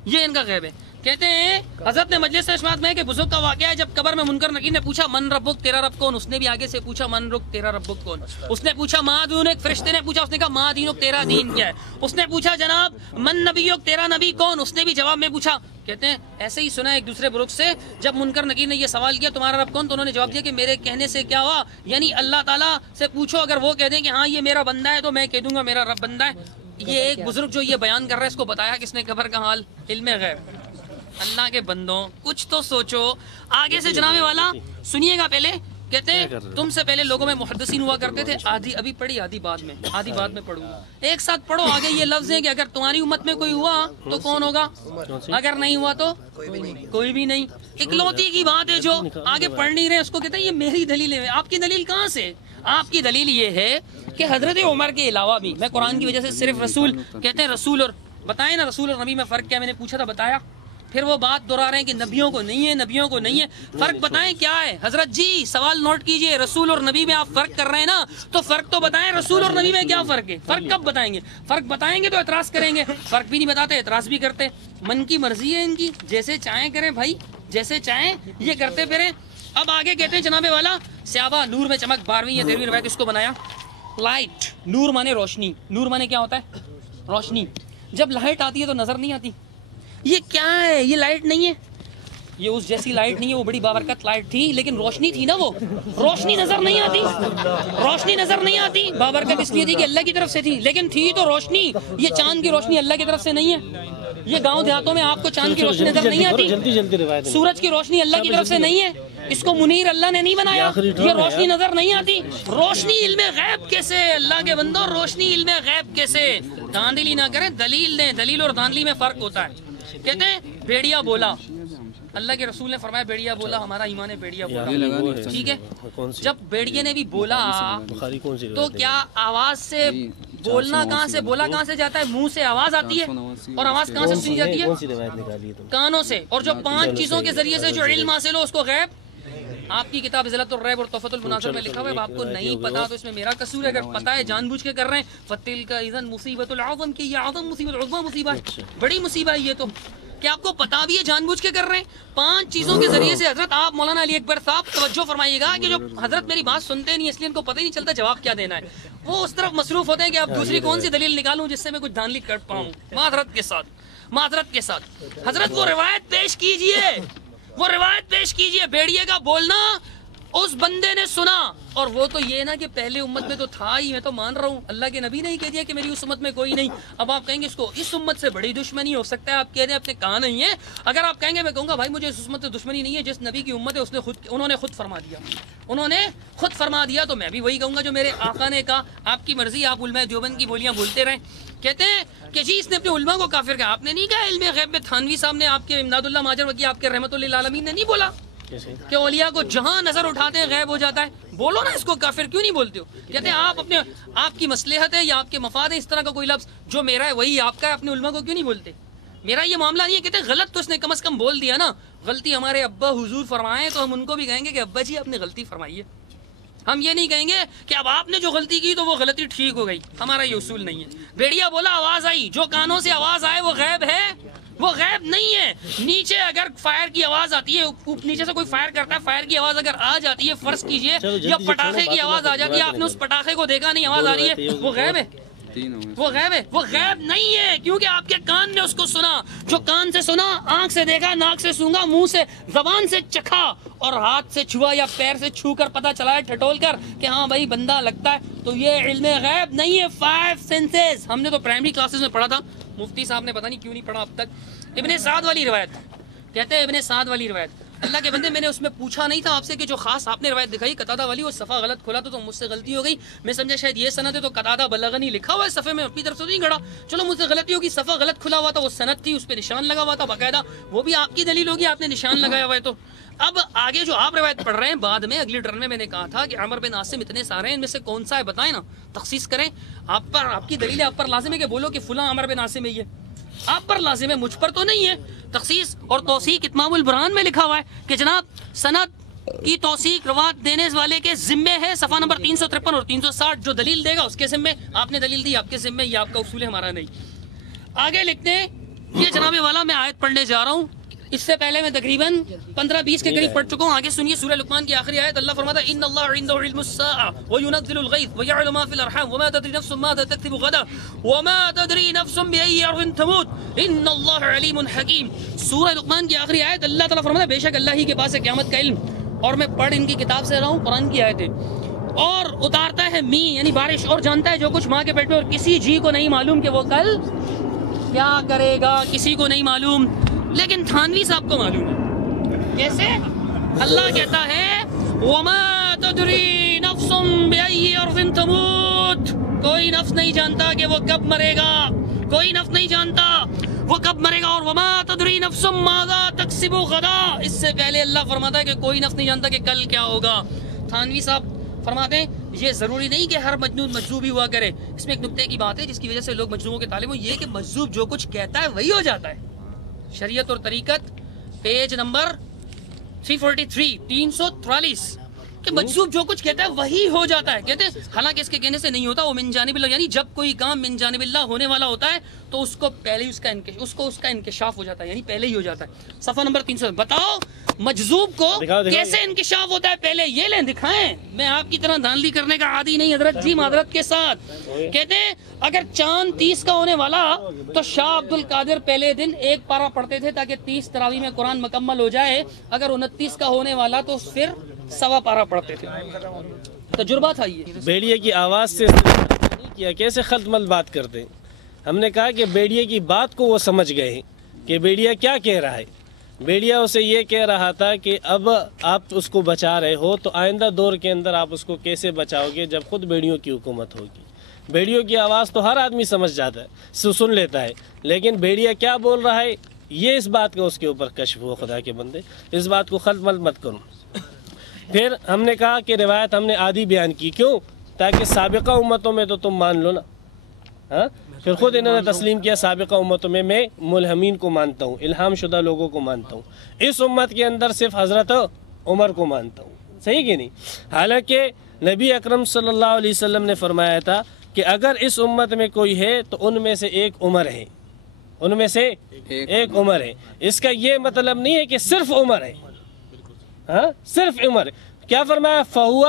یہ ان کا غیب ہے. کہتے ہیں حضرت نے مجلس اشمات میں کہ بزرگ کا واقعہ ہے، جب قبر میں منکر نکیر نے پوچھا من ربک، تیرا رب کون؟ اس نے بھی آگے سے پوچھا من رب، تیرا ربک کون؟ اس نے پوچھا ما دینک، فرشتے نے پوچھا، اس نے کہا ما دینک، تیرا دین کیا ہے؟ اس نے پوچھا جناب من نبیک، تیرا نبی کون؟ اس نے بھی جواب میں پوچھا. کہتے ہیں ایسے ہی سنا ایک دوسرے بزرگ سے، جب منکر نکیر نے یہ سوال کیا تمہارا رب کون، تو انہوں نے جواب دیا کہ میرے کہنے سے کیا ہوا، یعنی اللہ تعالیٰ سے پوچھو، اگر وہ کہہ دیں کہ ہاں یہ میرا بندہ ہے تو میں کہہ دوں گا میرا رب بندہ ہے. یہ ایک بزرگ جو یہ بیان کر رہا ہے، اس کو بتایا کس نے قبر کا حال؟ علم غیب. اللہ کے بندوں کچھ تو سوچو. آگے سے جناب والا سنیے گا پہلے. کہتے ہیں تم سے پہلے لوگوں میں محدثین ہوا کرتے تھے، آدھی ابھی پڑھی، آدھی بعد میں، آدھی بعد میں پڑھوں گا. ایک ساتھ پڑھو. آگے یہ لفظ ہے کہ اگر تمہاری امت میں کوئی ہوا تو کون ہوگا، اگر نہیں ہوا تو کوئی بھی نہیں. اکلوتی کی بات ہے جو آگے پڑھ نہیں رہے اس کو کہتے ہیں یہ میری دلیل ہے. آپ کی دلیل کہاں سے؟ آپ کی دلیل یہ ہے کہ حضرت عمر کے علاوہ بھی، میں قرآن کی وجہ سے صرف رسول کہتے ہیں، رسول اور بتائیں نا رسول اور نبی میں فرق کیا؟ میں نے پوچھا تھا، بتایا. پھر وہ بات دہرا رہے ہیں کہ نبیوں کو نہیں ہے، نبیوں کو نہیں ہے. فرق بتائیں کیا ہے حضرت جی؟ سوال نوٹ کیجئے. رسول اور نبی میں آپ فرق کر رہے ہیں نا، تو فرق تو بتائیں. رسول اور نبی میں کیا فرق ہے؟ فرق کب بتائیں گے؟ فرق بتائیں گے تو اعتراض کریں گے. فرق بھی نہیں بتاتے، اعتراض بھی کرتے. من کی مرضی ہے ان کی، جیسے چاہیں کریں بھائی، جیسے چاہیں یہ کرتے پھریں. اب آگے کہتے ہیں جناب والا سیابہ نور میں چمک، 12ویں یا 13ویں روایت اس کو بنایا. لائٹ، نور مانے روشنی. نور مانے کیا ہوتا ہے؟ روشنی. جب لائٹ آتی ہے تو نظر نہیں آتی. یہ کیا ہے؟ یہ لائٹ نہیں ہے، یہ اس جیسی لائٹ نہیں ہے. وہ بڑی بابرکت لائٹ تھی لیکن روشنی تھی نا، وہ روشنی نظر نہیں آتی. روشنی نظر نہیں آتی. بابرکت اس لیے تھی کہ اللہ کی طرف سے تھی، لیکن تھی تو روشنی. یہ چاند کی روشنی اللہ کی طرف سے نہیں ہے. یہ گاؤں دیہاتوں میں آپ کو چاند کی روشنی نظر نہیں آتی. سورج کی روشنی اللہ کی طرف سے نہیں ہے. اس کو منیر اللہ نے نہیں بنایا. یہ روشنی نظر نہیں آتی. روشنی علم غیب کیسے؟ اللہ کے بندو روشنی علم غیب کیسے؟ دھاندلی نہ کریں، دلیل دیں. دلیل اور دھاندلی میں فرق ہوتا ہے. کہتے ہیں بیڑیا بولا، اللہ کے رسول نے فرمایا بیڑیا بولا، ہمارا ایمان ہے بیڑیا بولا. ٹھیک ہے، جب بیڑیے نے بھی بولا تو کیا آواز سے بولنا کہاں سے، بولا کہاں سے جاتا ہے؟ منہ سے آواز آتی ہے. اور آواز کہاں سے سنی جاتی ہے؟ کانوں سے. اور جو 5 چیزوں کے ذریعے سے جو علم حاصل ہو اس کو غیب. آپ کی کتاب ذلت الریب اور تحفۃ المناظر میں لکھا ہوا ہے. آپ کو نہیں پتا تو اس میں میرا قصور ہے. اگر پتا ہے جان بوجھ کے کر رہے ہیں فتل کا اذن مصیبت العظم کی، یہ اعظم مصیبت، عظمی مصیبت ہے، بڑی مصیبت ہے یہ تو. کیا آپ کو پتا بھی ہے جان بوجھ کے کر رہے ہیں؟ 5 چیزوں کے ذریعے سے. حضرت آپ مولانا علی اکبر صاحب توجہ فرمائیے گا کہ جو حضرت میری بات سنتے نہیں اس لیے ان کو پتہ ہی نہیں چلتا جواب کیا دینا ہے. وہ اس طرف مصروف ہوتے ہیں کہ اب دوسری کون سی دلیل نکالوں جس سے میں کچھ دھاندلی کر پاؤں. معذرت کے ساتھ، معذرت کے ساتھ. حضرت وہ روایت پیش کیجئے، وہ روایت پیش کیجئے. بیڑیے کا بولنا اس بندے نے سنا اور وہ تو یہ نا کہ پہلے امت میں تو تھا ہی، میں تو مان رہا ہوں، اللہ کے نبی نے ہی کہہ دیا کہ میری اس امت میں کوئی نہیں. اب آپ کہیں گے اس کو اس امت سے بڑی دشمنی ہو سکتا ہے، آپ کہہ رہے ہیں اپنے کہا نہیں ہے. اگر آپ کہیں گے میں کہوں گا بھائی مجھے اس امت سے دشمنی نہیں ہے، جس نبی کی امت ہے انہوں نے خود فرما دیا، انہوں نے خود فرما دیا، تو میں بھی وہی کہوں گا جو میرے آقا نے کہا. آپ کی مرضی، آپ علماء دیوبند کی بولیاں بولتے رہیں. کہتے ہیں کہ جی اس نے اپنے علماء کو کافر کہا. آپ نے نہیں کہا. علم غیب میں تھانوی صاحب نے، آپ کے امداد اللہ ماجر وکی، آپ کے رحمت اللہ عالمین نے نہیں بولا کہ اولیاء کو جہاں نظر اٹھاتے ہیں غیب ہو جاتا ہے. بولو نا اس کو کافر کیوں نہیں بولتے ہو؟ کہتے ہیں آپ کی مصلحت ہے یا آپ کے مفاد ہے، اس طرح کا کوئی لفظ جو میرا ہے وہی آپ کا ہے، اپنے علماء کو کیوں نہیں بولتے؟ میرا یہ معاملہ نہیں ہے. کہتے ہیں غلط تو اس نے کم از کم بول دیا نا. غلطی ہمارے ابا حضور فرمائے تو ہم ان کو بھی کہیں گے کہ ابا جی آپ نے غلطی فرمائی ہے. ہم یہ نہیں کہیں گے کہ اب آپ نے جو غلطی کی تو وہ غلطی ٹھیک ہو گئی. ہمارا یہ اصول نہیں ہے. بھیڑیا بولا آواز آئی، جو کانوں سے آواز آئے وہ غیب ہے، وہ غیب نہیں ہے. نیچے اگر فائر کی آواز آتی ہے، نیچے سے کوئی فائر کرتا ہے، فائر کی آواز اگر آ جاتی ہے، فرض کیجئے یا پٹاخے کی آواز آ جاتی ہے، آپ نے اس پٹاخے کو دیکھا نہیں، آواز آ رہی ہے، وہ غیب ہے؟ وہ غیب ہے؟ وہ غیب نہیں ہے، کیونکہ آپ کے کان نے اس کو سنا. جو کان سے سنا، آنکھ سے دیکھا، ناک سے سونگا، منہ سے، زبان سے چکھا اور ہاتھ سے چھوا یا پیر سے چھو کر پتہ چلا ہے ٹھٹول کر کہ ہاں بھائی بندہ لگتا ہے، تو یہ علم غیب نہیں ہے. 5 سینسز ہم نے تو پرائمری کلاسز میں پڑھا تھا. مفتی صاحب نے پتہ نہیں کیوں نہیں پڑھا اب تک. ابن سعد والی روایت کہتے ہیں، ابن سعد والی روایت، اللہ کے بندے میں نے اس میں پوچھا نہیں تھا آپ سے کہ جو خاص آپ نے روایت دکھائی قتادہ والی، وہ صفحہ غلط کھولا تو مجھ سے غلطی ہو گئی. میں سمجھا شاید یہ سند ہے تو قتادہ بلغنی لکھا ہوا ہے صفحے میں، اپنی طرف سے نہیں گھڑا. چلو مجھ سے غلطی ہوگی، صفحہ غلط کھلا ہوا تھا، وہ سند تھی، اس پہ نشان لگا ہوا تھا باقاعدہ، وہ بھی آپ کی دلیل ہوگی، آپ نے نشان لگایا ہوا ہے. تو اب آگے جو آپ روایت پڑھ رہے ہیں، بعد میں اگلی ٹرن میں نے کہا تھا کہ عمر بن عاصم اتنے سارے ہیں، ان میں سے کون سا ہے بتائیں نا، تخصیص کریں. آپ پر، آپ کی دلیل ہے، آپ پر لازم ہے کہ بولو کہ فلاں عمر بن عاصم ہے. یہ آپ پر لازم ہے، مجھ پر تو نہیں ہے. تخصیص اور توثیق اتمام البرہان میں لکھا ہوا ہے کہ جناب سند کی توثیق روایت دینے والے کے ذمے ہے، صفحہ نمبر 353 اور 360. جو دلیل دے گا اس کے ذمے، آپ نے دلیل دی آپ کے ذمے، یہ آپ کا اصول ہے، ہمارا نہیں. آگے لکھتے ہیں، یہ جناب والا میں آیت پڑھنے جا رہا ہوں. اس سے پہلے میں تقریباً 15-20 کے قریب پڑھ چکا ہوں. آگے سنیے سورہ لقمان کی آخری آیت. اللہ فرماتا ہے ان اللہ عنده علم الساعة وينزل الغيث ويعلم ما في الارحام وما تدري نفس ماذا تكسب غدا وما تدري نفس بأي ارض تموت ان اللہ علیم حکیم. سورہ لقمان کی آخری آیت. اللہ تعالیٰ فرماتا ہے بے شک اللہ ہی کے پاس ہے قیامت کا علم، اور میں پڑھ ان کی کتاب سے رہا ہوں، قرآن کی آیت ہے. اور اتارتا ہے می یعنی بارش، اور جانتا ہے جو کچھ ماں کے پیٹ میں، اور کسی جی کو نہیں معلوم کہ وہ کل کیا کرے گا، کسی کو نہیں معلوم، لیکن تھانوی صاحب کو معلوم ہے. کیسے؟ اللہ کہتا ہے وَمَا تَدْرِي نَفْسٌ بِأَيِّ أَرْضٍ تَمُوتُ، کوئی نفس نہیں جانتا کہ وہ کب مرے گا، کوئی نفس نہیں جانتا وہ کب مرے گا. اور وَمَا تَدْرِي نَفْسٌ مَاذَا تَكْسِبُ غَدًا، اس سے پہلے اللہ فرماتا ہے کہ کوئی نفس نہیں جانتا کہ کل کیا ہوگا. تھانوی صاحب فرماتے ہیں یہ ضروری نہیں کہ ہر مجنون مجذوب ہی ہوا کرے. اس میں ایک نکتے کی بات ہے جس کی وجہ سے لوگ مجذوبوں کے طالب ہیں، یہ کہ مجذوب جو کچھ کہتا ہے وہی ہو جاتا ہے. شریعت اور طریقت پیج نمبر 343 کہ مجذوب جو کچھ کہتا ہے وہی ہو جاتا ہے. کہتے ہیں حالانکہ اس کے کہنے سے نہیں ہوتا، وہ من جانب اللہ، یعنی جب کوئی کام من جانب اللہ ہونے والا ہوتا ہے تو اس کو پہلے ہی اس کا انکشاف ہو جاتا ہے، یعنی پہلے ہی ہو جاتا ہے. صفحہ نمبر 300. بتاؤ مجذوب کو کیسے انکشاف ہوتا ہے پہلے؟ یہ لیں دکھائیں. میں آپ کی طرح دھاندلی کرنے کا عادی نہیں حضرت جی، معذرت کے ساتھ. کہتے ہیں اگر چاند 30 کا ہونے والا تو شاہ عبد القادر پہلے دن 1 پارہ پڑھتے تھے تاکہ 30 تراویح میں قرآن مکمل ہو جائے. اگر 29 کا ہونے والا تو پھر 1.25 پارہ پڑھتے تھے. تجربہ تھا یہ. بیڑیے کی آواز سے نہیں کیا، کیسے خلط مل بات کرتے. ہم نے کہا کہ بیڑیے کی بات کو وہ سمجھ گئے کہ بیڑیا کیا کہہ رہا ہے. بیڑیا اسے یہ کہہ رہا تھا کہ اب آپ اس کو بچا رہے ہو تو آئندہ دور کے اندر آپ اس کو کیسے بچاؤ گے جب خود بیڑیوں کی حکومت ہوگی. بیڑیوں کی آواز تو ہر آدمی سمجھ جاتا ہے، سن لیتا ہے، لیکن بیڑیا کیا بول رہا ہے یہ اس بات کا اس کے اوپر کشف ہو. خدا کے بندے اس بات کو خلط مل مت کرو. پھر ہم نے کہا کہ روایت ہم نے آدھی بیان کی، کیوں؟ تاکہ سابقہ امتوں میں تو تم مان لو نا. ہاں پھر خود انہوں نے تسلیم کیا سابقہ امتوں میں ملہمین کو مانتا ہوں، الہام شدہ لوگوں کو مانتا ہوں، اس امت کے اندر صرف حضرت عمر کو مانتا ہوں. صحیح کہ نہیں؟ حالانکہ نبی اکرم صلی اللہ علیہ وسلم نے فرمایا تھا کہ اگر اس امت میں کوئی ہے تو ان میں سے ایک عمر ہے، ان میں سے ایک عمر ہے. اس کا یہ مطلب نہیں ہے کہ صرف عمر ہے، ہاں صرف عمر. کیا فرمایا؟ فَهُوَ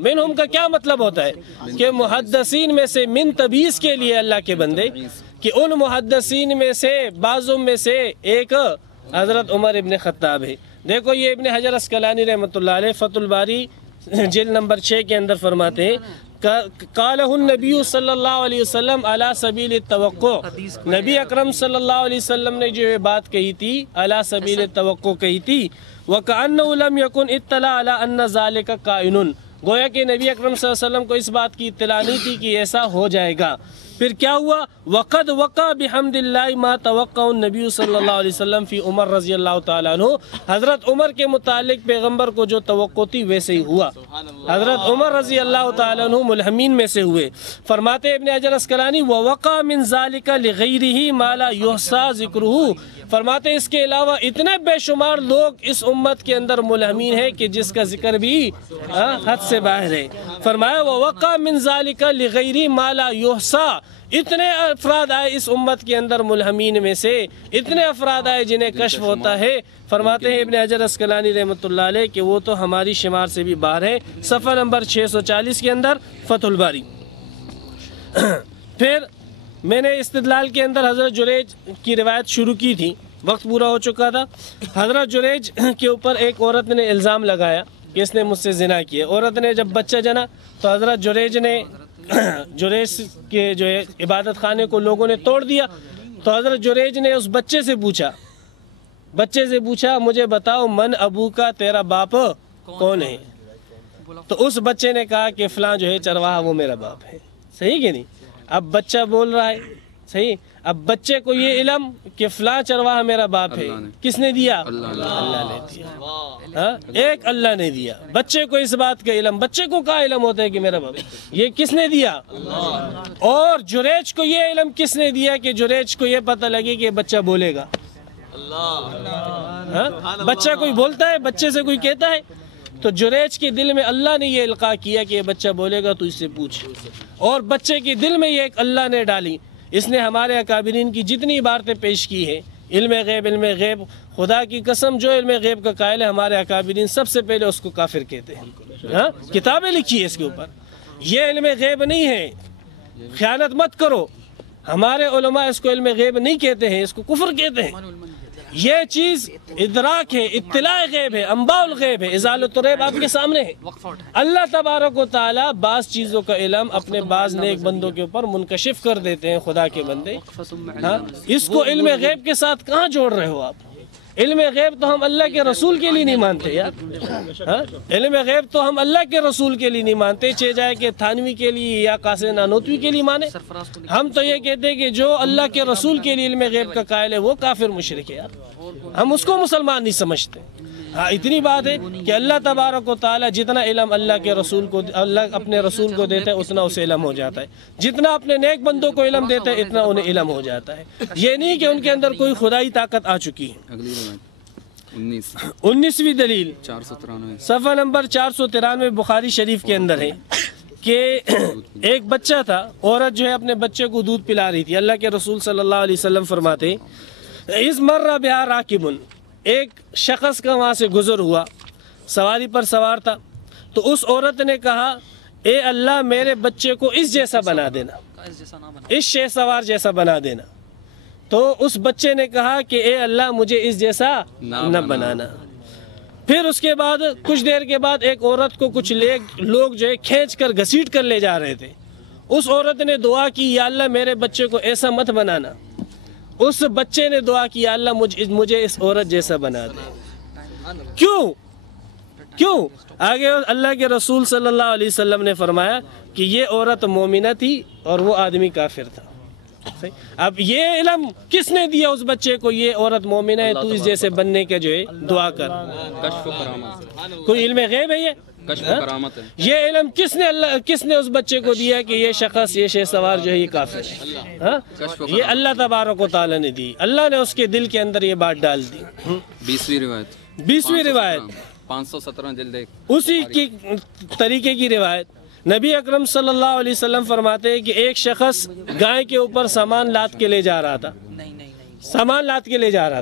منہم کا کیا مطلب ہوتا ہے کہ محدثین میں سے، من تبیز کے لیے اللہ کے بندے، کہ ان محدثین میں سے بعضوں میں سے ایک حضرت عمر ابن خطاب ہے. دیکھو یہ ابن حجر اسقلانی رحمۃ اللہ علیہ فتح الباری جلد نمبر 6 کے اندر فرماتے ہیں قالہ النبی صلی اللہ علیہ وسلم علی سبیل التوقع، نبی اکرم صلی اللہ علیہ وسلم نے جو یہ بات کہی تھی علی سبیل التوقع کہی تھی، وَكَأَنَّهُ لَمْ يَكُنْ اطَّلَعَ عَلَىٰ أَنَّ ذَلِكَ كَائِنٌ، گویا کہ نبی اکرم صلی اللہ علیہ وسلم کو اس بات کی اطلاع نہیں تھی کہ ایسا ہو جائے گا۔ پھر کیا ہوا؟ وَقَدْ وَقَعَ بِحَمْدِ اللَّهِ مَا تَوَقَّعَ النَّبِيُّ صلی اللہ علیہ وسلم فی عمر رضی اللہ تعالیٰ عنہ، حضرت عمر کے متعلق پیغمبر کو جو توقع تھی ویسے ہی ہوا۔ حضرت عمر رضی اللہ تعالیٰ عنہ ملہمین میں سے ہوئے۔ فرماتے ابن حجر اسقلانی وَوَقَعَ مِنْ ذَلِكَ لِغَيْرِهِ مَا لَا يُحْصَىٰ ذِكْرُهُ، فرماتے اس کے علاوہ اتنے بے شمار لوگ اس امت کے اندر ملہمین ہیں کہ جس کا ذکر بھی حد سے باہر ہے۔ فرمایا وَوَقَعَ مِنْ ذَلِكَ لِغَيْرِهِ مَا لَا يُحْصَىٰ، اتنے افراد آئے اس امت کے اندر ملہمین میں سے، اتنے افراد آئے جنہیں کشف ہوتا ہے۔ فرماتے ہیں ابن حجر اسقلانی رحمۃ اللہ علیہ کہ وہ تو ہماری شمار سے بھی باہر ہے، صفحہ نمبر 640 کے اندر فتح الباری۔ پھر میں نے استدلال کے اندر حضرت جریج کی روایت شروع کی تھی، وقت پورا ہو چکا تھا۔ حضرت جریج کے اوپر ایک عورت نے الزام لگایا کہ اس نے مجھ سے زنا کیا۔ عورت نے جب بچہ جنا تو حضرت جریج نے جریج کے جو ہے عبادت خانے کو لوگوں نے توڑ دیا، تو حضرت جریج نے اس بچے سے پوچھا مجھے بتاؤ من ابو کا، تیرا باپ کون ہے؟ تو اس بچے نے کہا کہ فلاں جو ہے چرواہا وہ میرا باپ ہے۔ صحیح کہ نہیں؟ اب بچہ بول رہا ہے، صحیح، اب بچے کو یہ علم کہ فلاں چرواہا میرا باپ ہے کس نے دیا؟ اللہ نے دیا۔ ایک اللہ نے دیا بچے کو اس بات کا علم۔ بچے کو کیا علم ہوتا ہے کہ میرا باپ؟ یہ کس نے دیا؟ اور جریج کو یہ علم کس نے دیا کہ جریج کو یہ پتہ لگے کہ بچہ بولے گا؟ بچہ کوئی بولتا ہے؟ بچے سے کوئی کہتا ہے؟ تو جریج کے دل میں اللہ نے یہ القاء کیا کہ یہ بچہ بولے گا تو اس سے پوچھ، اور بچے کے دل میں یہ ایک اللہ نے ڈالی۔ اس نے ہمارے اکابرین کی جتنی عبارتیں پیش کی ہے، علم غیب، خدا کی قسم جو علم غیب کا قائل ہے ہمارے اکابرین سب سے پہلے اس کو کافر کہتے ہیں۔ کتابیں لکھی ہے اس کے اوپر، یہ علم غیب نہیں ہے، خیانت مت کرو۔ ہمارے علماء اس کو علم غیب نہیں کہتے ہیں، اس کو کفر کہتے ہیں۔ یہ چیز ادراک ہے، اطلاع غیب ہے، انباء الغیب ہے، ازالۃ الریب آپ کے سامنے ہے۔ اللہ تبارک و تعالی بعض چیزوں کا علم اپنے بعض نیک بندوں کے اوپر منکشف کر دیتے ہیں خدا کے بندے۔ اس کو علم غیب کے ساتھ کہاں جوڑ رہے ہو آپ؟ علم غیب تو ہم اللہ کے رسول کے لیے نہیں مانتے یار۔ علم غیب تو ہم اللہ کے رسول کے لیے نہیں مانتے، چاہے جائے کہ تھانوی کے لیے یا قاسم نانوتوی کے لیے مانے۔ ہم تو یہ کہتے ہیں کہ جو اللہ کے رسول کے لیے علم غیب کا قائل ہے وہ کافر مشرک ہے یار، ہم اس کو مسلمان نہیں سمجھتے۔ ہاں اتنی بات ہے کہ اللہ تبارک و تعالی جتنا علم اللہ کے رسول کو، اللہ اپنے رسول کو دیتا ہے اتنا اسے علم ہو جاتا ہے، جتنا اپنے نیک بندوں کو علم دیتا ہے اتنا انہیں علم ہو جاتا ہے۔ یہ نہیں کہ ان کے اندر کوئی خدائی طاقت آ چکی ہے۔ 19ویں دلیل صفحہ نمبر 493 بخاری شریف کے اندر ہے کہ ایک بچہ تھا، عورت جو ہے اپنے بچے کو دودھ پلا رہی تھی۔ اللہ کے رسول صلی اللہ علیہ وسلم فرماتے اذ مر بہا راکب، ایک شخص کا وہاں سے گزر ہوا، سواری پر سوار تھا، تو اس عورت نے کہا اے اللہ میرے بچے کو اس جیسا بنا دینا، اس شے سوار جیسا بنا دینا۔ تو اس بچے نے کہا کہ اے اللہ مجھے اس جیسا نہ بنانا۔ پھر اس کے بعد کچھ دیر کے بعد ایک عورت کو کچھ لوگ جو ہے کھینچ کر گھسیٹ کر لے جا رہے تھے۔ اس عورت نے دعا کی یا اللہ میرے بچے کو ایسا مت بنانا۔ اس بچے نے دعا کی یا اللہ مجھے اس عورت جیسا بنا دے۔ کیوں؟ آگے اللہ کے رسول صلی اللہ علیہ وسلم نے فرمایا کہ یہ عورت مومنہ تھی اور وہ آدمی کافر تھا۔ اب یہ علم کس نے دیا اس بچے کو؟ یہ عورت مومنہ ہے تو اس جیسے بننے کے جو ہے دعا کر۔ کوئی علم غیب ہے یہ علم کس نے اس بچے کو دیا کہ یہ شخص، یہ شے سوار جو ہے یہ کافر ہے؟ یہ اللہ تبارک و تعالی نے دی، اللہ نے اس کے دل کے اندر یہ بات ڈال دی۔ 20ویں روایت 517 جلد اسی کی طریقے کی روایت، نبی اکرم صلی اللہ علیہ وسلم فرماتے ہیں کہ ایک شخص گائے کے اوپر سامان لاد کے لے جا رہا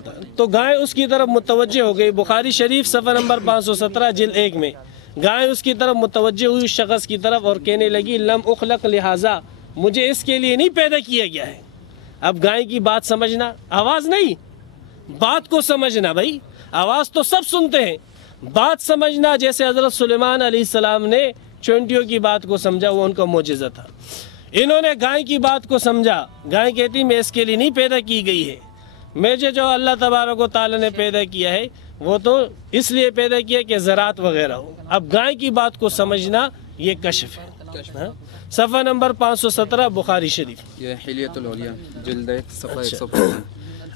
تھا، تو گائے اس کی طرف متوجہ ہو گئی۔ بخاری شریف صفحہ نمبر 517 جلد 1 میں گائے اس کی طرف متوجہ ہوئی، اس شخص کی طرف، اور کہنے لگی لم اخلق لہذا، مجھے اس کے لیے نہیں پیدا کیا گیا ہے۔ اب گائے کی بات سمجھنا، آواز نہیں، بات کو سمجھنا بھائی۔ آواز تو سب سنتے ہیں، بات سمجھنا جیسے حضرت سلیمان علیہ السلام نے چونٹیوں کی بات کو سمجھا، وہ ان کا معجزہ تھا۔ انہوں نے گائے کی بات کو سمجھا، گائے کہتی میں اس کے لیے نہیں پیدا کی گئی ہے، مجھے جو اللہ تبارک و تعالی نے پیدا کیا ہے وہ تو اس لیے پیدا کیا کہ زراعت وغیرہ ہو۔ اب گائے کی بات کو سمجھنا یہ کشف ہے۔ صفحہ نمبر 517 بخاری شریف، یہ حلیۃ الاولیاء جلد 1 صفحہ 155۔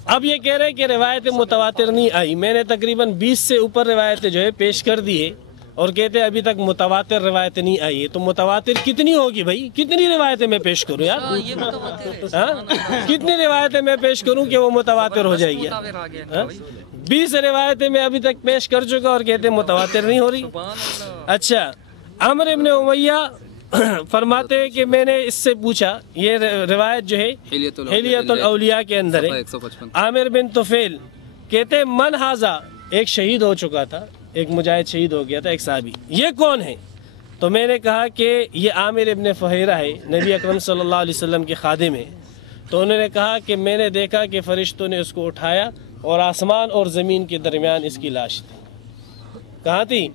اب یہ کہہ رہے ہیں کہ روایتیں متواتر نہیں آئی، میں نے تقریباً 20 سے اوپر روایتیں جو ہے پیش کر دی ہے، اور کہتے ہیں ابھی تک متواتر روایتیں نہیں آئی ہے۔ تو متواتر کتنی ہوگی بھائی؟ کتنی روایتیں میں پیش کروں یار؟ یہ متواتر ہے۔ ہاں؟ کتنی روایتیں میں پیش کروں کہ وہ متواتر ہو جائے گی؟ 20 روایتیں میں ابھی تک پیش کر چکا اور کہتے ہیں متواتر نہیں ہو رہی۔ اچھا، عمر ابن امیہ فرماتے ہیں کہ میں نے اس سے پوچھا، یہ روایت جو ہے حلیۃ الاولیاء کے اندر ہے، عامر بن طفیل کہتے ہیں من ھذا، ایک شہید ہو چکا تھا، ایک مجاہد شہید ہو گیا تھا، ایک صحابی، یہ کون ہے؟ تو میں نے کہا کہ یہ عامر ابن فہیرہ ہے، نبی اکرم صلی اللہ علیہ وسلم کے خادم ہے۔ تو انہوں نے کہا کہ میں نے دیکھا کہ فرشتوں نے اس کو اٹھایا اور آسمان اور زمین کے درمیان اس کی لاش تھی۔ کہاں تھی؟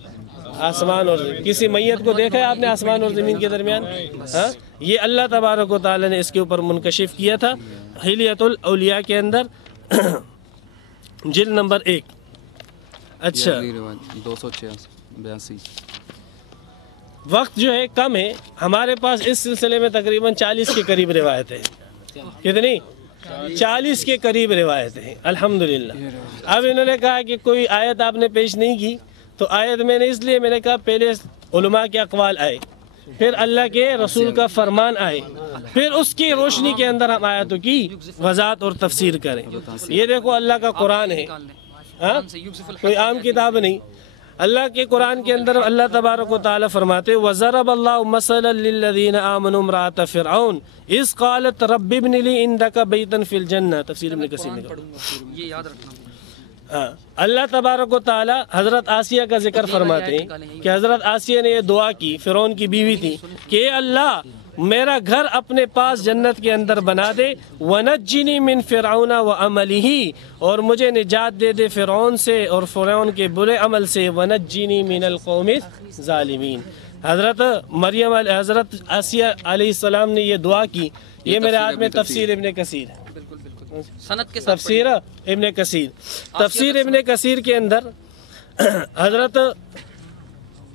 آسمان اور زمین۔ کسی میت کو دیکھا ہے آپ نے آسمان اور زمین کے درمیان؟ ہاں، یہ اللہ تبارک و تعالی نے اس کے اوپر منکشف کیا تھا حلیۃ الاولیاء کے اندر، جلد نمبر 1۔ اچھا، 282۔ وقت جو ہے کم ہے ہمارے پاس، اس سلسلے میں تقریباً 40 کے قریب روایت ہے۔ کتنی؟ 40 کے قریب روایت ہے الحمدللہ۔ اب انہوں نے کہا کہ کوئی آیت آپ نے پیش نہیں کی، تو آیت میں نے اس لیے میں نے کہا پہلے علماء کے اقوال آئے، پھر اللہ کے رسول کا فرمان آئے، پھر اس کی روشنی کے اندر ہم آیتوں کی وضاحت اور تفسیر کریں۔ یہ دیکھو اللہ کا قرآن ہے، ہاں، کوئی عام کتاب نہیں۔ اللہ کے قرآن کے اندر اللہ تبارک و تعالی فرماتے وَضَرَبَ اللَّهُ مَثَلًا لِلَّذِينَ آمَنُوا امْرَأَتَ فِرْعَوْنَ إِذْ قَالَتْ رَبِّ ابْنِ لِي عِندَكَ بَيْتًا فِي الْجَنَّةِ، تفسیر ابن کثیر میں۔ یہ یاد رکھنا۔ ہاں، اللہ تبارک و تعالی حضرت آسیہ کا ذکر فرماتے ہیں کہ حضرت آسیہ نے یہ دعا کی، فرعون کی بیوی تھی، کہ اے اللہ میرا گھر اپنے پاس جنت کے اندر بنا دے، وَنَجِّنِي مِن فِرْعَوْنَ وَعَمَلِهِ، اور مجھے نجات دے دے فرعون سے اور فرعون کے برے عمل سے، وَنَجِّنِي مِنَ الْقَوْمِ الظَّالِمِينَ۔ حضرت مریم حضرت آسیہ علیہ السلام نے یہ دعا کی۔ یہ میرے ہاتھ میں تفسیر ابن کثیر ہے، سند کے ساتھ تفسیر ابن کثیر، تفسیر ابن کثیر کے اندر حضرت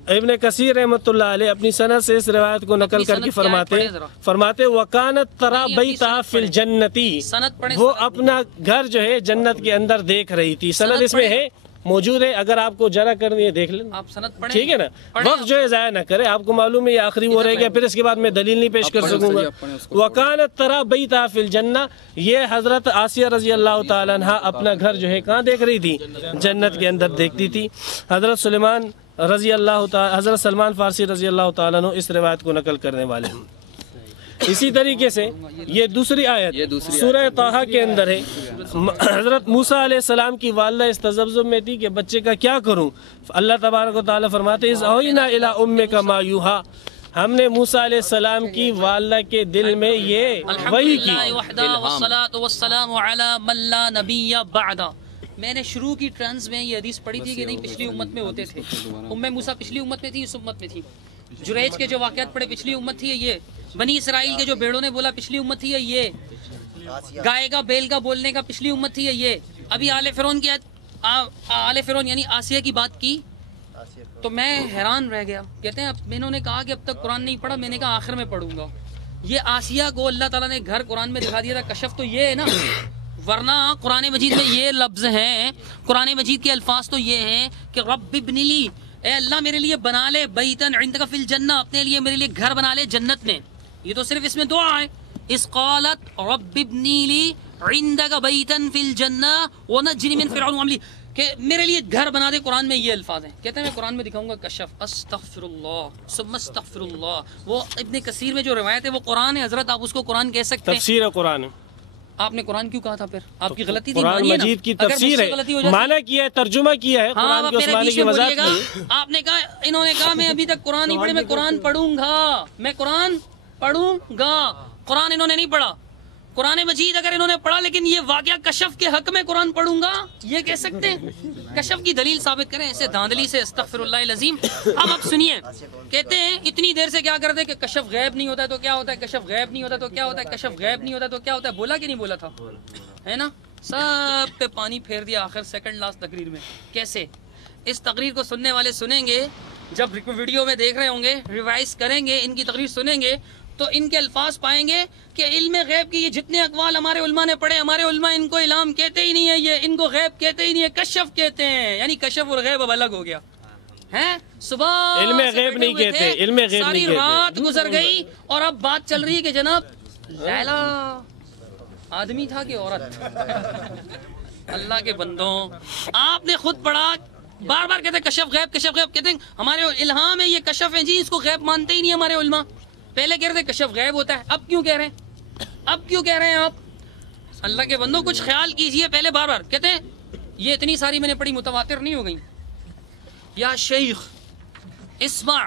ابن کثیر رحمۃ اللہ علیہ اپنی سند سے اس روایت کو نقل کر کے فرماتے وکانت ترا بیتہا فی الجنتی، وہ اپنا گھر جو ہے جنت کے اندر دیکھ رہی تھی۔ سند اس میں ہے، موجود ہے، اگر آپ کو جرا کرنی ہے دیکھ لیں، آپ سند پڑھیں، ٹھیک ہے نا؟ وقت جو ہے ضائع نہ کرے، آپ کو معلوم ہے یہ آخری وہ رہ گیا، پھر اس کے بعد میں دلیل نہیں پیش کر سکوں گا۔ وکانت ترا بیتہا فی الجنہ، یہ حضرت آسیہ رضی اللہ تعالیٰ عنہا اپنا گھر جو ہے کہاں دیکھ رہی تھی؟ جنت کے اندر دیکھتی تھی۔ حضرت سلیمان رضی اللہ تعالی، حضرت سلمان فارسی رضی اللہ تعالیٰ عنہ اس روایت کو نقل کرنے والے ہیں۔ اسی طریقے سے یہ دوسری آیت سورہ طٰہٰ کے اندر ہے۔ حضرت موسیٰ علیہ السلام کی والدہ اس تذبذب میں تھی کہ بچے کا کیا کروں، اللہ تبارک و تعالیٰ فرماتے اذ اوحینا الی امک ما یوحیٰ، ہم نے موسیٰ علیہ السلام کی والدہ کے دل میں یہ وحی کی۔ والصلاۃ والسلام علی من لا نبی بعد۔ میں نے شروع کی ٹرانس میں یہ حدیث پڑھی تھی کہ نہیں پچھلی امت میں ہوتے تھے، موسیٰ پچھلی امت میں تھی، اس امت میں تھی، جریج کے جو واقعات پڑھے پچھلی امت تھی یہ، بنی اسرائیل کے جو بیڑوں نے بولا پچھلی امت تھی یہ، گائے کا بیل کا بولنے کا پچھلی امت تھی یہ۔ ابھی آل فرعون کی آل فرعون یعنی آسیہ کی بات کی تو میں حیران رہ گیا۔ کہتے ہیں اب انہوں نے کہا کہ اب تک قرآن نہیں پڑھا، میں نے کہا آخر میں پڑھوں گا۔ یہ آسیہ کو اللہ تعالیٰ نے گھر قرآن میں دکھا دیا تھا، کشف تو یہ ہے نا، ورنہ قرآن مجید میں یہ لفظ ہیں، قرآن مجید کے الفاظ تو یہ ہیں کہ رب ابن لی، اے اللہ میرے لیے بنا لے بیتن عندک فی الجنہ، اپنے لیے میرے لیے گھر بنا لے جنت میں۔ یہ تو صرف اس میں دعا ہے، اس قالت رب ابن لی عندک بیتن فی الجنہ ونجنی من فرعون وعملی، کہ میرے لیے گھر بنا دے۔ قرآن میں یہ الفاظ ہیں۔ کہتے ہیں میں قرآن میں دکھاؤں گا کشف، استغفر اللہ ثم استغفر اللہ۔ وہ ابن کثیر میں جو روایت ہے وہ قرآن ہے حضرت، آپ اس کو قرآن کہہ سکتے ہیں، تفسیر قرآن۔ آپ نے قرآن کیوں کہا تھا پھر؟ آپ کی غلطی تھی، قرآن مجید کی تفسیر ہے، معنی کیا ہے، ترجمہ کیا ہے، قرآن کے اس معنی کی وضاحت کی۔ آپ نے کہا، انہوں نے کہا میں ابھی تک قرآن نہیں پڑھے، میں قرآن پڑھوں گا، میں قرآن پڑھوں گا۔ قرآن انہوں نے نہیں پڑھا، قرآن مجید اگر انہوں نے پڑھا لیکن یہ واقعہ کشف کے حق میں قرآن پڑھوں گا یہ کہہ سکتے ہیں؟ کشف کی دلیل ثابت کریں ایسے دھاندلی سے، استغفر اللہ العظیم۔ اب آپ سنیے، کہتے ہیں اتنی دیر سے کیا کرتے کہ کشف غیب نہیں ہوتا ہے تو کیا ہوتا ہے، کشف غیب نہیں ہوتا تو کیا ہوتا ہے، کشف غیب نہیں ہوتا تو کیا ہوتا ہے، بولا کہ نہیں بولا تھا، ہے نا؟ سب پہ پانی پھیر دیا آخر سیکنڈ لاسٹ تقریر میں۔ کیسے؟ اس تقریر کو سننے والے سنیں گے، جب ویڈیو میں دیکھ رہے ہوں گے، ریوائز کریں گے، ان کی تقریر سنیں گے تو ان کے الفاظ پائیں گے کہ علم غیب کی یہ جتنے اقوال ہمارے علماء نے پڑھے، ہمارے علماء ان کو علام کہتے ہی نہیں ہے، یہ ان کو غیب کہتے ہی نہیں ہے، کشف کہتے ہیں۔ یعنی کشف اور غیب اب الگ ہو گیا ہے۔ صبح علم غیب نہیں کہتے، علم غیب نہیں ساری کہتے۔ رات گزر گئی اور اب بات چل رہی ہے کہ جناب لیلا آدمی تھا کہ عورت؟ اللہ کے بندوں، آپ نے خود پڑھا، بار بار کہتے ہیں کشف غیب، کشف غیب، کہتے ہیں ہمارے الہام ہے یہ کشف ہے جی، اس کو غیب مانتے ہی نہیں ہمارے علماء۔ پہلے کہہ رہے تھے کشف غیب ہوتا ہے، اب کیوں کہہ رہے ہیں؟ اب کیوں کہہ رہے ہیں آپ؟ اللہ کے بندوں کچھ خیال کیجئے۔ پہلے بار بار کہتے ہیں یہ اتنی ساری میں نے پڑھی متواتر نہیں ہو گئی۔ یا شیخ اسمع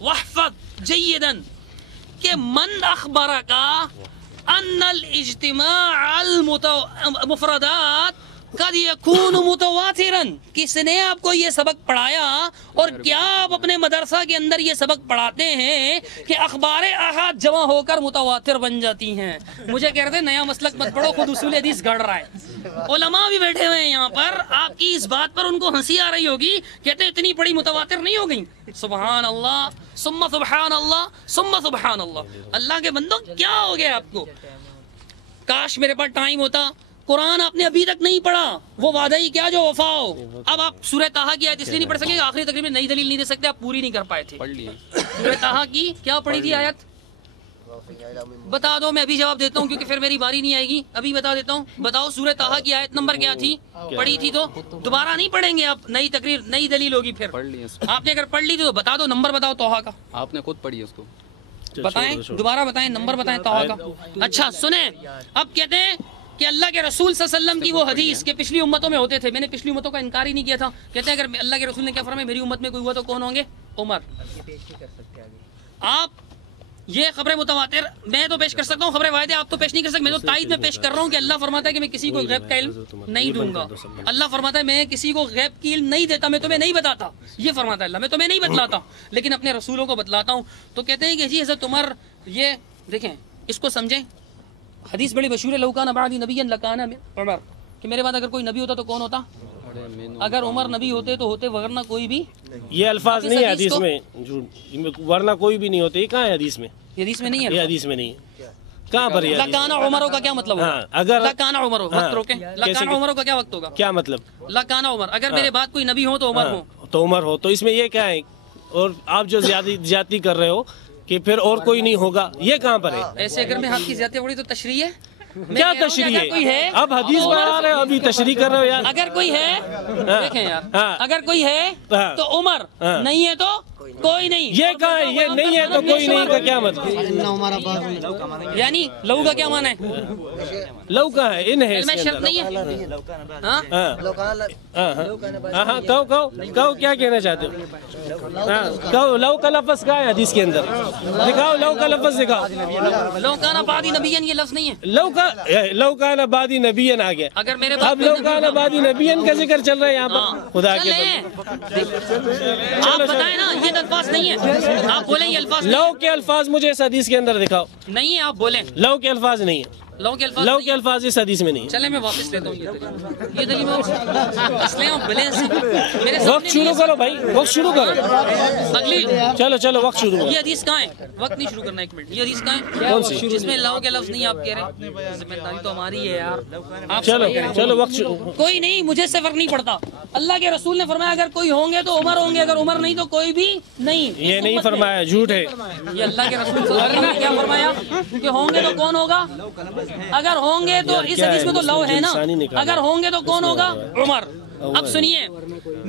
واحفظ جیداً کہ من اخبرک ان الاجتماع المفردات قد یکون متواترا، کس نے آپ کو یہ سبق پڑھایا اور کیا آپ اپنے مدرسہ کے اندر یہ سبق پڑھاتے ہیں کہ اخبار احاد جمع ہو کر متواتر بن جاتی ہیں؟ مجھے کہہ رہے تھے نیا مسلک مت پڑھو، خود اصول حدیث گڑھ رہا ہے۔ علماء بھی بیٹھے ہوئے ہیں یہاں پر، آپ کی اس بات پر ان کو ہنسی آ رہی ہوگی، کہتے ہیں اتنی بڑی متواتر نہیں ہو گئی۔ سبحان اللہ ثم سبحان اللہ ثم سبحان اللہ۔ اللہ کے بندوں کیا ہو گیا آپ کو؟ کاش میرے پاس ٹائم ہوتا۔ قرآن آپ نے ابھی تک نہیں پڑھا، وہ وعدہ ہی کیا جو وفا ہو۔ اب آپ سورہ طٰہٰ کی آیت اس لیے نہیں پڑھ سکیں کہ آخری تقریب میں نئی دلیل نہیں دے سکتے، آپ پوری نہیں کر پائے تھے۔ سورہ طٰہٰ کی کیا پڑھی تھی آیت؟ بتا دو، میں ابھی جواب دیتا ہوں کیونکہ پھر میری باری نہیں آئے گی، ابھی بتا دیتا ہوں۔ بتاؤ سورہ طٰہٰ کی آیت نمبر کیا تھی؟ پڑھی تھی تو دوبارہ نہیں پڑھیں گے آپ، نئی تقریر نئی دلیل ہوگی پھر۔ آپ نے اگر پڑھ لی تو بتا دو، نمبر بتاؤ طٰہٰ کا۔ آپ نے خود پڑھی ہے اس کو، بتائیں دوبارہ بتائیں، نمبر بتائیں طٰہٰ کا۔ اچھا سنیں، اب کہتے ہیں کہ اللہ کے رسول صلی اللہ علیہ وسلم کی وہ حدیث کہ پچھلی امتوں میں ہوتے تھے، میں نے پچھلی امتوں کا انکار ہی نہیں کیا تھا۔ کہتے ہیں اگر اللہ کے رسول نے کیا فرمایا میری امت میں کوئی ہوا تو کون ہوں گے؟ عمر۔ آپ یہ خبر متواتر میں تو پیش کر سکتا ہوں، خبر واحد آپ تو پیش نہیں کر سکتے، میں تو تائید میں پیش کر رہا ہوں کہ اللہ فرماتا ہے کہ میں کسی کو غیب کا علم نہیں دوں گا۔ اللہ فرماتا ہے میں کسی کو غیب کی علم نہیں دیتا، میں تمہیں نہیں بتاتا، یہ فرماتا ہے اللہ، میں تمہیں نہیں بتلاتا لیکن اپنے رسولوں کو بتلاتا ہوں۔ تو کہتے ہیں کہ جی حضرت عمر، یہ دیکھیں اس کو سمجھیں، حدیث بڑی مشہور ہے، لو کان بعدی نبی لکان عمر، کہ میرے بعد اگر کوئی نبی ہوتا تو کون ہوتا؟ اگر عمر نبی ہوتے تو ہوتے، ورنہ کوئی بھی۔ یہ الفاظ نہیں ہے حدیث میں، ورنہ کوئی بھی نہیں ہوتے، یہ کہاں ہے حدیث میں؟ حدیث میں نہیں ہے، یہ حدیث میں نہیں ہے، کہاں پر یہ؟ لکان عمر کا کیا مطلب ہوگا؟ اگر لکان عمر وقت روکیں، لکان عمر کا کیا وقت ہوگا؟ کیا مطلب؟ لکان عمر، اگر میرے بعد کوئی نبی ہو تو عمر ہو، تو عمر ہو، تو اس میں یہ کیا ہے؟ اور آپ جو زیادتی کر رہے ہو کہ پھر اور کوئی نہیں ہوگا، یہ کہاں پر ہے؟ ایسے اگر میں ہاتھ کی زیادتی بڑی تو تشریح ہے؟ کیا تشریح ہے؟ اب حدیث پڑھا رہے ہو، ابھی تشریح کر رہے ہو یار۔ اگر کوئی ہے دیکھیں یار، اگر کوئی ہے تو عمر، نہیں ہے تو کوئی نہیں۔ یہ کہاں ہے؟ یہ نہیں ہے تو کوئی نہیں کا کیا مطلب؟ یعنی لہو کا کیا معنی ہے؟ لو کہاں ہے؟ ان ہے اس میں کے شرط اندر۔ نہیں ہے، ہاں کہو کیا کہنا چاہتے ہو؟ کہو لو کا لفظ کہاں ہے حدیث کے اندر؟ دکھاؤ لو کا لفظ، دکھاؤ۔ لو کان بعدی نبیًا یہ لفظ نہیں ہے، لو کان بعدی نبیًا آ گیا۔ اگر میرے اب لو کان بعدی نبیًا کا ذکر چل رہا ہے یہاں پر، خدا کے آپ بتائیں نا، یہ الفاظ نہیں ہے، آپ بولیں یہ الفاظ لو کے الفاظ مجھے اس حدیث کے اندر دکھاؤ۔ نہیں ہے، آپ بولیں لو کے الفاظ نہیں ہے، لو کے الفاظ لو کے الفاظ اس حدیث میں نہیں ہے۔ چلے میں واپس لیتا ہوں یہ دلیل اصلیں بلیں سے میرے وقت شروع کرو بھائی، وقت شروع کرو، اگلی چلو وقت شروع کرو۔ یہ حدیث کہاں ہے؟ وقت نہیں شروع کرنا، ایک منٹ، یہ حدیث کہاں ہے کون سی؟ جس میں لاؤ کے لفظ نہیں آپ کہہ رہے؟ ذمہ داری تو ہماری ہے یار، آپ چلو وقت شروع۔ کوئی نہیں، مجھے سے فرق نہیں پڑتا۔ اللہ کے رسول نے فرمایا اگر کوئی ہوں گے تو عمر ہوں گے، اگر عمر نہیں تو کوئی بھی نہیں۔ یہ نہیں فرمایا، جھوٹ ہے یہ اللہ کے رسول صلی اللہ علیہ وسلم نے کیا فرمایا کہ ہوں گے تو کون ہوگا؟ اگر ہوں گے تو اس حدیث میں تو لو ہے نا، اگر ہوں گے تو کون ہوگا؟ عمر۔ اب سنیے،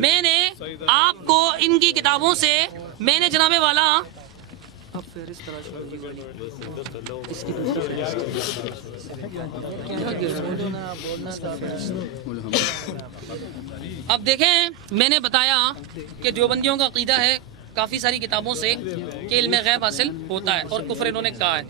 میں نے آپ کو ان کی کتابوں سے میں نے جناب والا اب دیکھیں، میں نے بتایا کہ دیوبندیوں کا عقیدہ ہے کافی ساری کتابوں سے کہ علم غیب حاصل ہوتا ہے اور کفر انہوں نے کہا ہے۔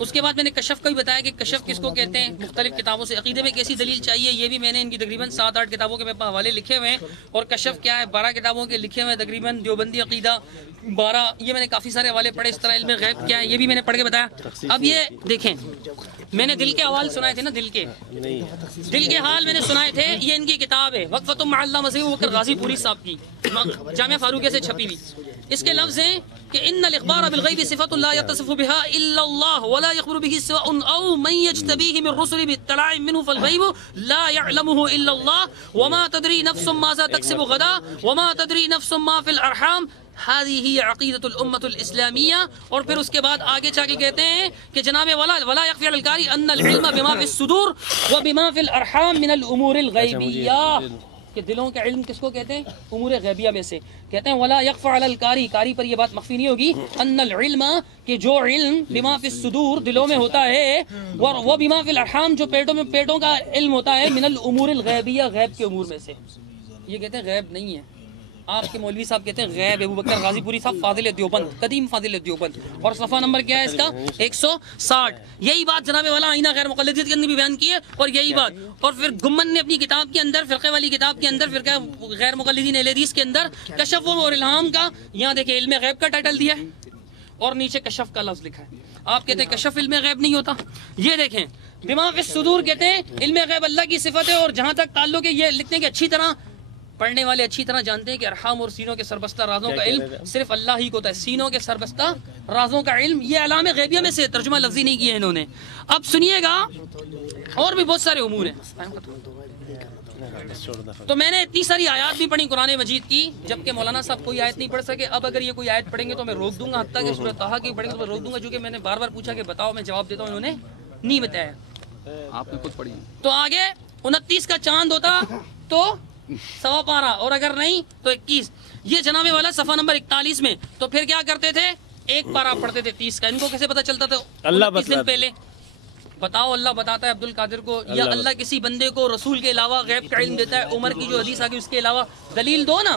اس کے بعد میں نے کشف کا بھی بتایا کہ کشف کس کو کہتے ہیں مختلف کتابوں سے. عقیدے میں کیسی دلیل چاہیے یہ بھی میں نے ان کی تقریباً 7-8 کتابوں کے حوالے لکھے ہوئے ہیں. اور کشف کیا ہے 12 کتابوں کے لکھے ہوئے ہیں تقریباً. دیوبندی عقیدہ 12, یہ میں نے کافی سارے حوالے پڑھے. اس طرح علم غیب کیا ہے یہ بھی میں نے پڑھ کے بتایا. اب یہ دیکھیں میں نے دل کے حوال سنائے تھے نا, دل کے حال میں نے سنائے تھے. یہ ان کی کتاب ہے وقفۃ مع اللہ مسیح بکر غازی پوری صاحب کی, جامعہ فاروقیہ سے چھپی ہوئی. اس کے لفظ ہیں کہ ان الاخبار بالغیب صفۃ لا يتصف بها الا الله ولا يخبر به سواء او من يجتبيه من رسل باطلاع منه فالغیب لا يعلمه الا الله وما تدري نفس ماذا تكسب غدا وما تدري نفس ما في الارحام. هذه هي عقیدۃ الامۃ الاسلامیہ. اور پھر اس کے بعد آگے جا کے کہتے ہیں کہ جناب ولا يخفى على القاری ان العلم بما في الصدور وبما في الارحام من الامور الغیبیہ. کہ دلوں کا علم کس کو کہتے ہیں؟ امور غیبیہ میں سے. کہتے ہیں ولا يخفى على القاری, قاری پر یہ بات مخفی نہیں ہوگی, ان العلم کہ جو علم بما في الصدور دلوں میں ہوتا ہے, وہ بما في الارحام جو پیٹوں کا علم ہوتا ہے, من الامور الغیبیہ غیب کے امور میں سے. یہ کہتے ہیں غیب نہیں ہے. آپ کے مولوی صاحب کہتے ہیں غیب. ابو بکر غازی پوری صاحب فاضل دیوبند, قدیم فاضل دیوبند. اور صفحہ نمبر کیا ہے اس کا 160. یہی بات جناب والا آئینہ غیر مقلدیت کے اندر بھی بیان کی ہے. اور یہی بات, اور پھر گمن نے اپنی کتاب کے اندر, فرقے والی کتاب کے اندر, فرقہ غیر مقلدین اہل حدیث کے اندر کشف اور الہام کا, یہاں دیکھیں علم غیب کا ٹائٹل دیا ہے اور نیچے کشف کا لفظ لکھا ہے. آپ کہتے ہیں کشف علم غیب نہیں ہوتا. یہ دیکھیں بما فی الصدور کہتے ہیں علم غیب اللہ کی صفت ہے. اور جہاں تک تعلق ہے یہ لکھتے ہیں کہ اچھی طرح پڑھنے والے اچھی طرح جانتے ہیں کہ ارحام اور سینوں کے سربستہ رازوں کا علم صرف اللہ ہی کو ہوتا ہے. سینوں کے سربستہ رازوں کا علم یہ علام غیبیہ میں سے, ترجمہ لفظی نہیں کیا ہے انہوں نے. اب سنیے گا اور بھی بہت سارے امور ہیں. تو میں نے اتنی ساری آیات بھی پڑھی قرآن مجید کی, جبکہ مولانا صاحب کوئی آیت نہیں پڑھ سکے. اب اگر یہ کوئی آیت پڑھیں گے تو میں روک دوں گا, حتیٰ کہ سورہ طٰہٰ کی پڑھیں گے تو میں روک دوں گا, چونکہ میں نے بار بار پوچھا کہ بتاؤ, میں جواب دیتا ہوں, انہوں نے نہیں بتایا. آپ نے خود پڑھی. تو آگے 29 کا چاند ہوتا تو 1.25 پارہ, اور اگر نہیں تو 21. یہ جناب والا صفحہ نمبر 41 میں. تو پھر کیا کرتے تھے, 1 پارہ پڑھتے تھے 30 کا. ان کو کیسے پتا چلتا تھا؟ اللہ بتاتا پہلے. بتاؤ اللہ بتاتا ہے عبد القادر کو, یا اللہ کسی بندے کو رسول کے علاوہ غیب کا علم دیتا ہے؟ عمر کی جو حدیث آگئی اس کے علاوہ دلیل دو نا.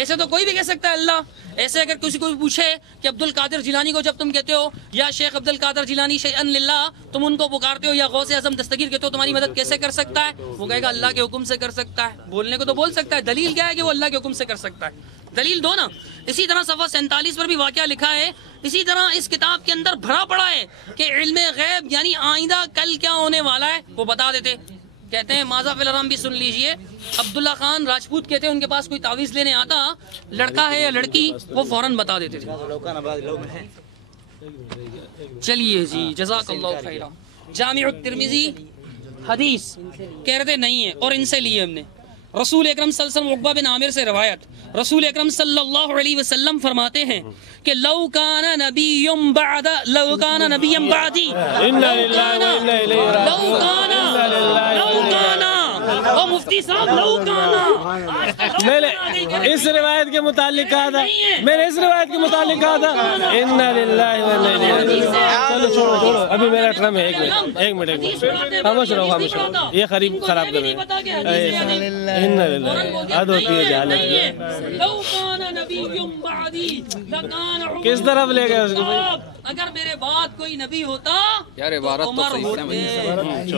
ایسے تو کوئی بھی کہہ سکتا ہے اللہ. ایسے اگر کسی کو پوچھے کہ عبد القادر جیلانی کو جب تم کہتے ہو یا شیخ عبد القادر جیلانی شیئن للہ, تم ان کو پکارتے ہو, یا غوث اعظم دستگیر کہتے ہو, تمہاری مدد کیسے کر سکتا ہے؟ وہ کہے گا اللہ کے حکم سے کر سکتا ہے. بولنے کو تو بول سکتا ہے, دلیل کیا ہے کہ وہ اللہ کے حکم سے کر سکتا ہے؟ دلیل دو نا. اسی طرح صفحہ 47 پر بھی واقعہ لکھا ہے. اسی طرح اس کتاب کے اندر بھرا پڑا ہے کہ علم غیب یعنی آئندہ کل کیا ہونے والا ہے وہ بتا دیتے. کہتے ہیں ماذا فی الحرام بھی سن لیجئے. عبداللہ خان راجپوت کہتے ہیں ان کے پاس کوئی تعویذ لینے آتا, لڑکا ہے یا لڑکی, وہ فوراً بتا دیتے تھے. چلیے جی جزاک اللہ خیرہ. جامع الترمذی حدیث کہہ رہے تھے نہیں ہے, اور ان سے لیے ہم نے. رسول اکرم صلی اللہ علیہ وسلم عقبہ بن عامر سے روایت, رسول اکرم صلی اللہ علیہ وسلم فرماتے ہیں کہ لو کان نبی بعد لو کان نبی بعدی لو کان او مفتی صاحب لو کان. میں نے اس روایت کے متعلق کہا تھا, میں نے اس روایت کے متعلق کہا تھا انا للہ و انا الیہ راجعون. چلو چھوڑو ابھی میرا ٹرم ہے. ایک منٹ خاموش رہو, خاموش رہو, یہ قریب خراب کر رہے ہیں. انا للہ عاد ہوتی ہے جہالت. لو کان نبی بعدی لکان کس طرف لے گئے اس کو؟ اگر میرے بعد کوئی نبی ہوتا یار عبارت تو صحیح ہوتے.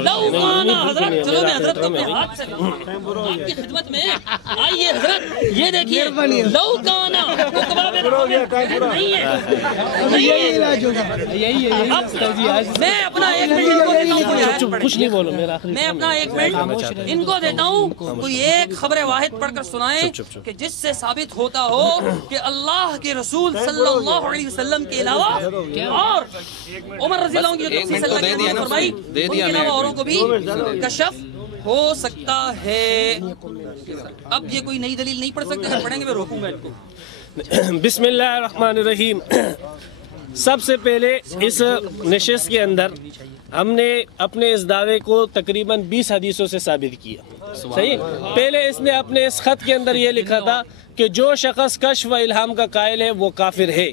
لو کان حضرت, چلو میں حضرت کو اپنے ہاتھ سے آپ کی خدمت میں آئیے حضرت. یہ دیکھیے لو کان نہیں ہے, میں اپنا ایک منٹ کچھ نہیں بولو, میرا میں اپنا ایک منٹ ان کو دیتا ہوں. کوئی ایک خبر واحد پڑھ کر سنائیں کہ جس سے ثابت ہوتا ہو کہ اللہ کے رسول صلی اللہ علیہ وسلم کے علاوہ اور عمر رضی اللہ عنہ کی جو تفسیر اللہ کے فرمائی ان کے علاوہ اوروں کو بھی کشف ہو سکتا ہے. اب یہ کوئی نئی دلیل نہیں پڑھ سکتے, اگر پڑھیں گے میں روکوں گا ان کو. بسم اللہ الرحمن الرحیم. سب سے پہلے اس نشست کے اندر ہم نے اپنے اس دعوے کو تقریباً 20 حدیثوں سے ثابت کیا. صحیح. پہلے اس نے اپنے اس خط کے اندر یہ لکھا تھا کہ جو شخص کشف و الہام کا قائل ہے وہ کافر ہے.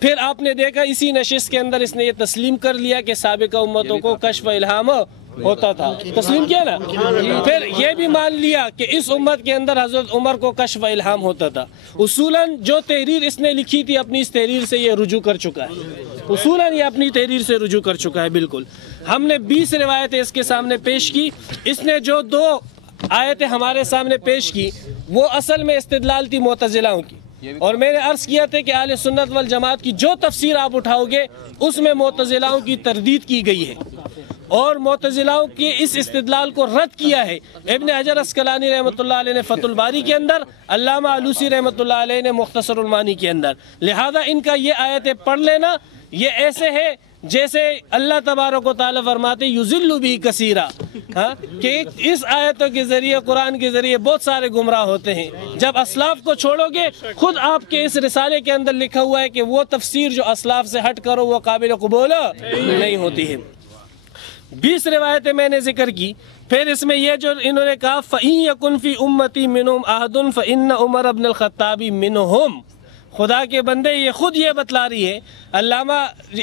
پھر آپ نے دیکھا اسی نشست کے اندر اس نے یہ تسلیم کر لیا کہ سابقہ امتوں کو کشف و الہام ہوتا تھا، تسلیم کیا نا؟ پھر یہ بھی مان لیا کہ اس امت کے اندر حضرت عمر کو کشف الہام ہوتا تھا۔ اصولاً جو تحریر اس نے لکھی تھی اپنی اس تحریر سے یہ رجوع کر چکا ہے، اصولاً یہ اپنی تحریر سے رجوع کر چکا ہے بالکل۔ ہم نے 20 روایتیں اس کے سامنے پیش کی، اس نے جو 2 آیتیں ہمارے سامنے پیش کی وہ اصل میں استدلال تھی معتزلاؤں کی، اور میں نے عرض کیا تھا کہ اہل سنت والجماعت کی جو تفسیر آپ اٹھاؤ گے اس میں معتزلاؤں کی تردید کی گئی ہے، اور معتزلاؤں کے اس استدلال کو رد کیا ہے ابن حجر عسقلانی رحمۃ اللہ علیہ نے فتح الباری کے اندر، علامہ علوسی رحمۃ اللہ علیہ نے مختصر المعانی کے اندر۔ لہذا ان کا یہ آیتیں پڑھ لینا یہ ایسے ہے جیسے اللہ تبارک و تعالیٰ فرماتے یذل بھی کثیرا، کہ اس آیتوں کے ذریعے، قرآن کے ذریعے بہت سارے گمراہ ہوتے ہیں۔ جب اسلاف کو چھوڑو گے، خود آپ کے اس رسالے کے اندر لکھا ہوا ہے کہ وہ تفسیر جو اسلاف سے ہٹ کرو وہ قابل قبول نہیں ہوتی ہے۔ 20 روایتیں میں نے ذکر کی، پھر اس میں یہ جو انہوں نے کہا فَإِن يَكُنْ فِي أُمَّتِي مِنْهُمْ أَحَدٌ فَإِنَّ عُمَرَ بْنَ الْخَطَّابِ مِنْهُمْ۔ خدا کے بندے یہ خود یہ بتلا رہی ہے، علامہ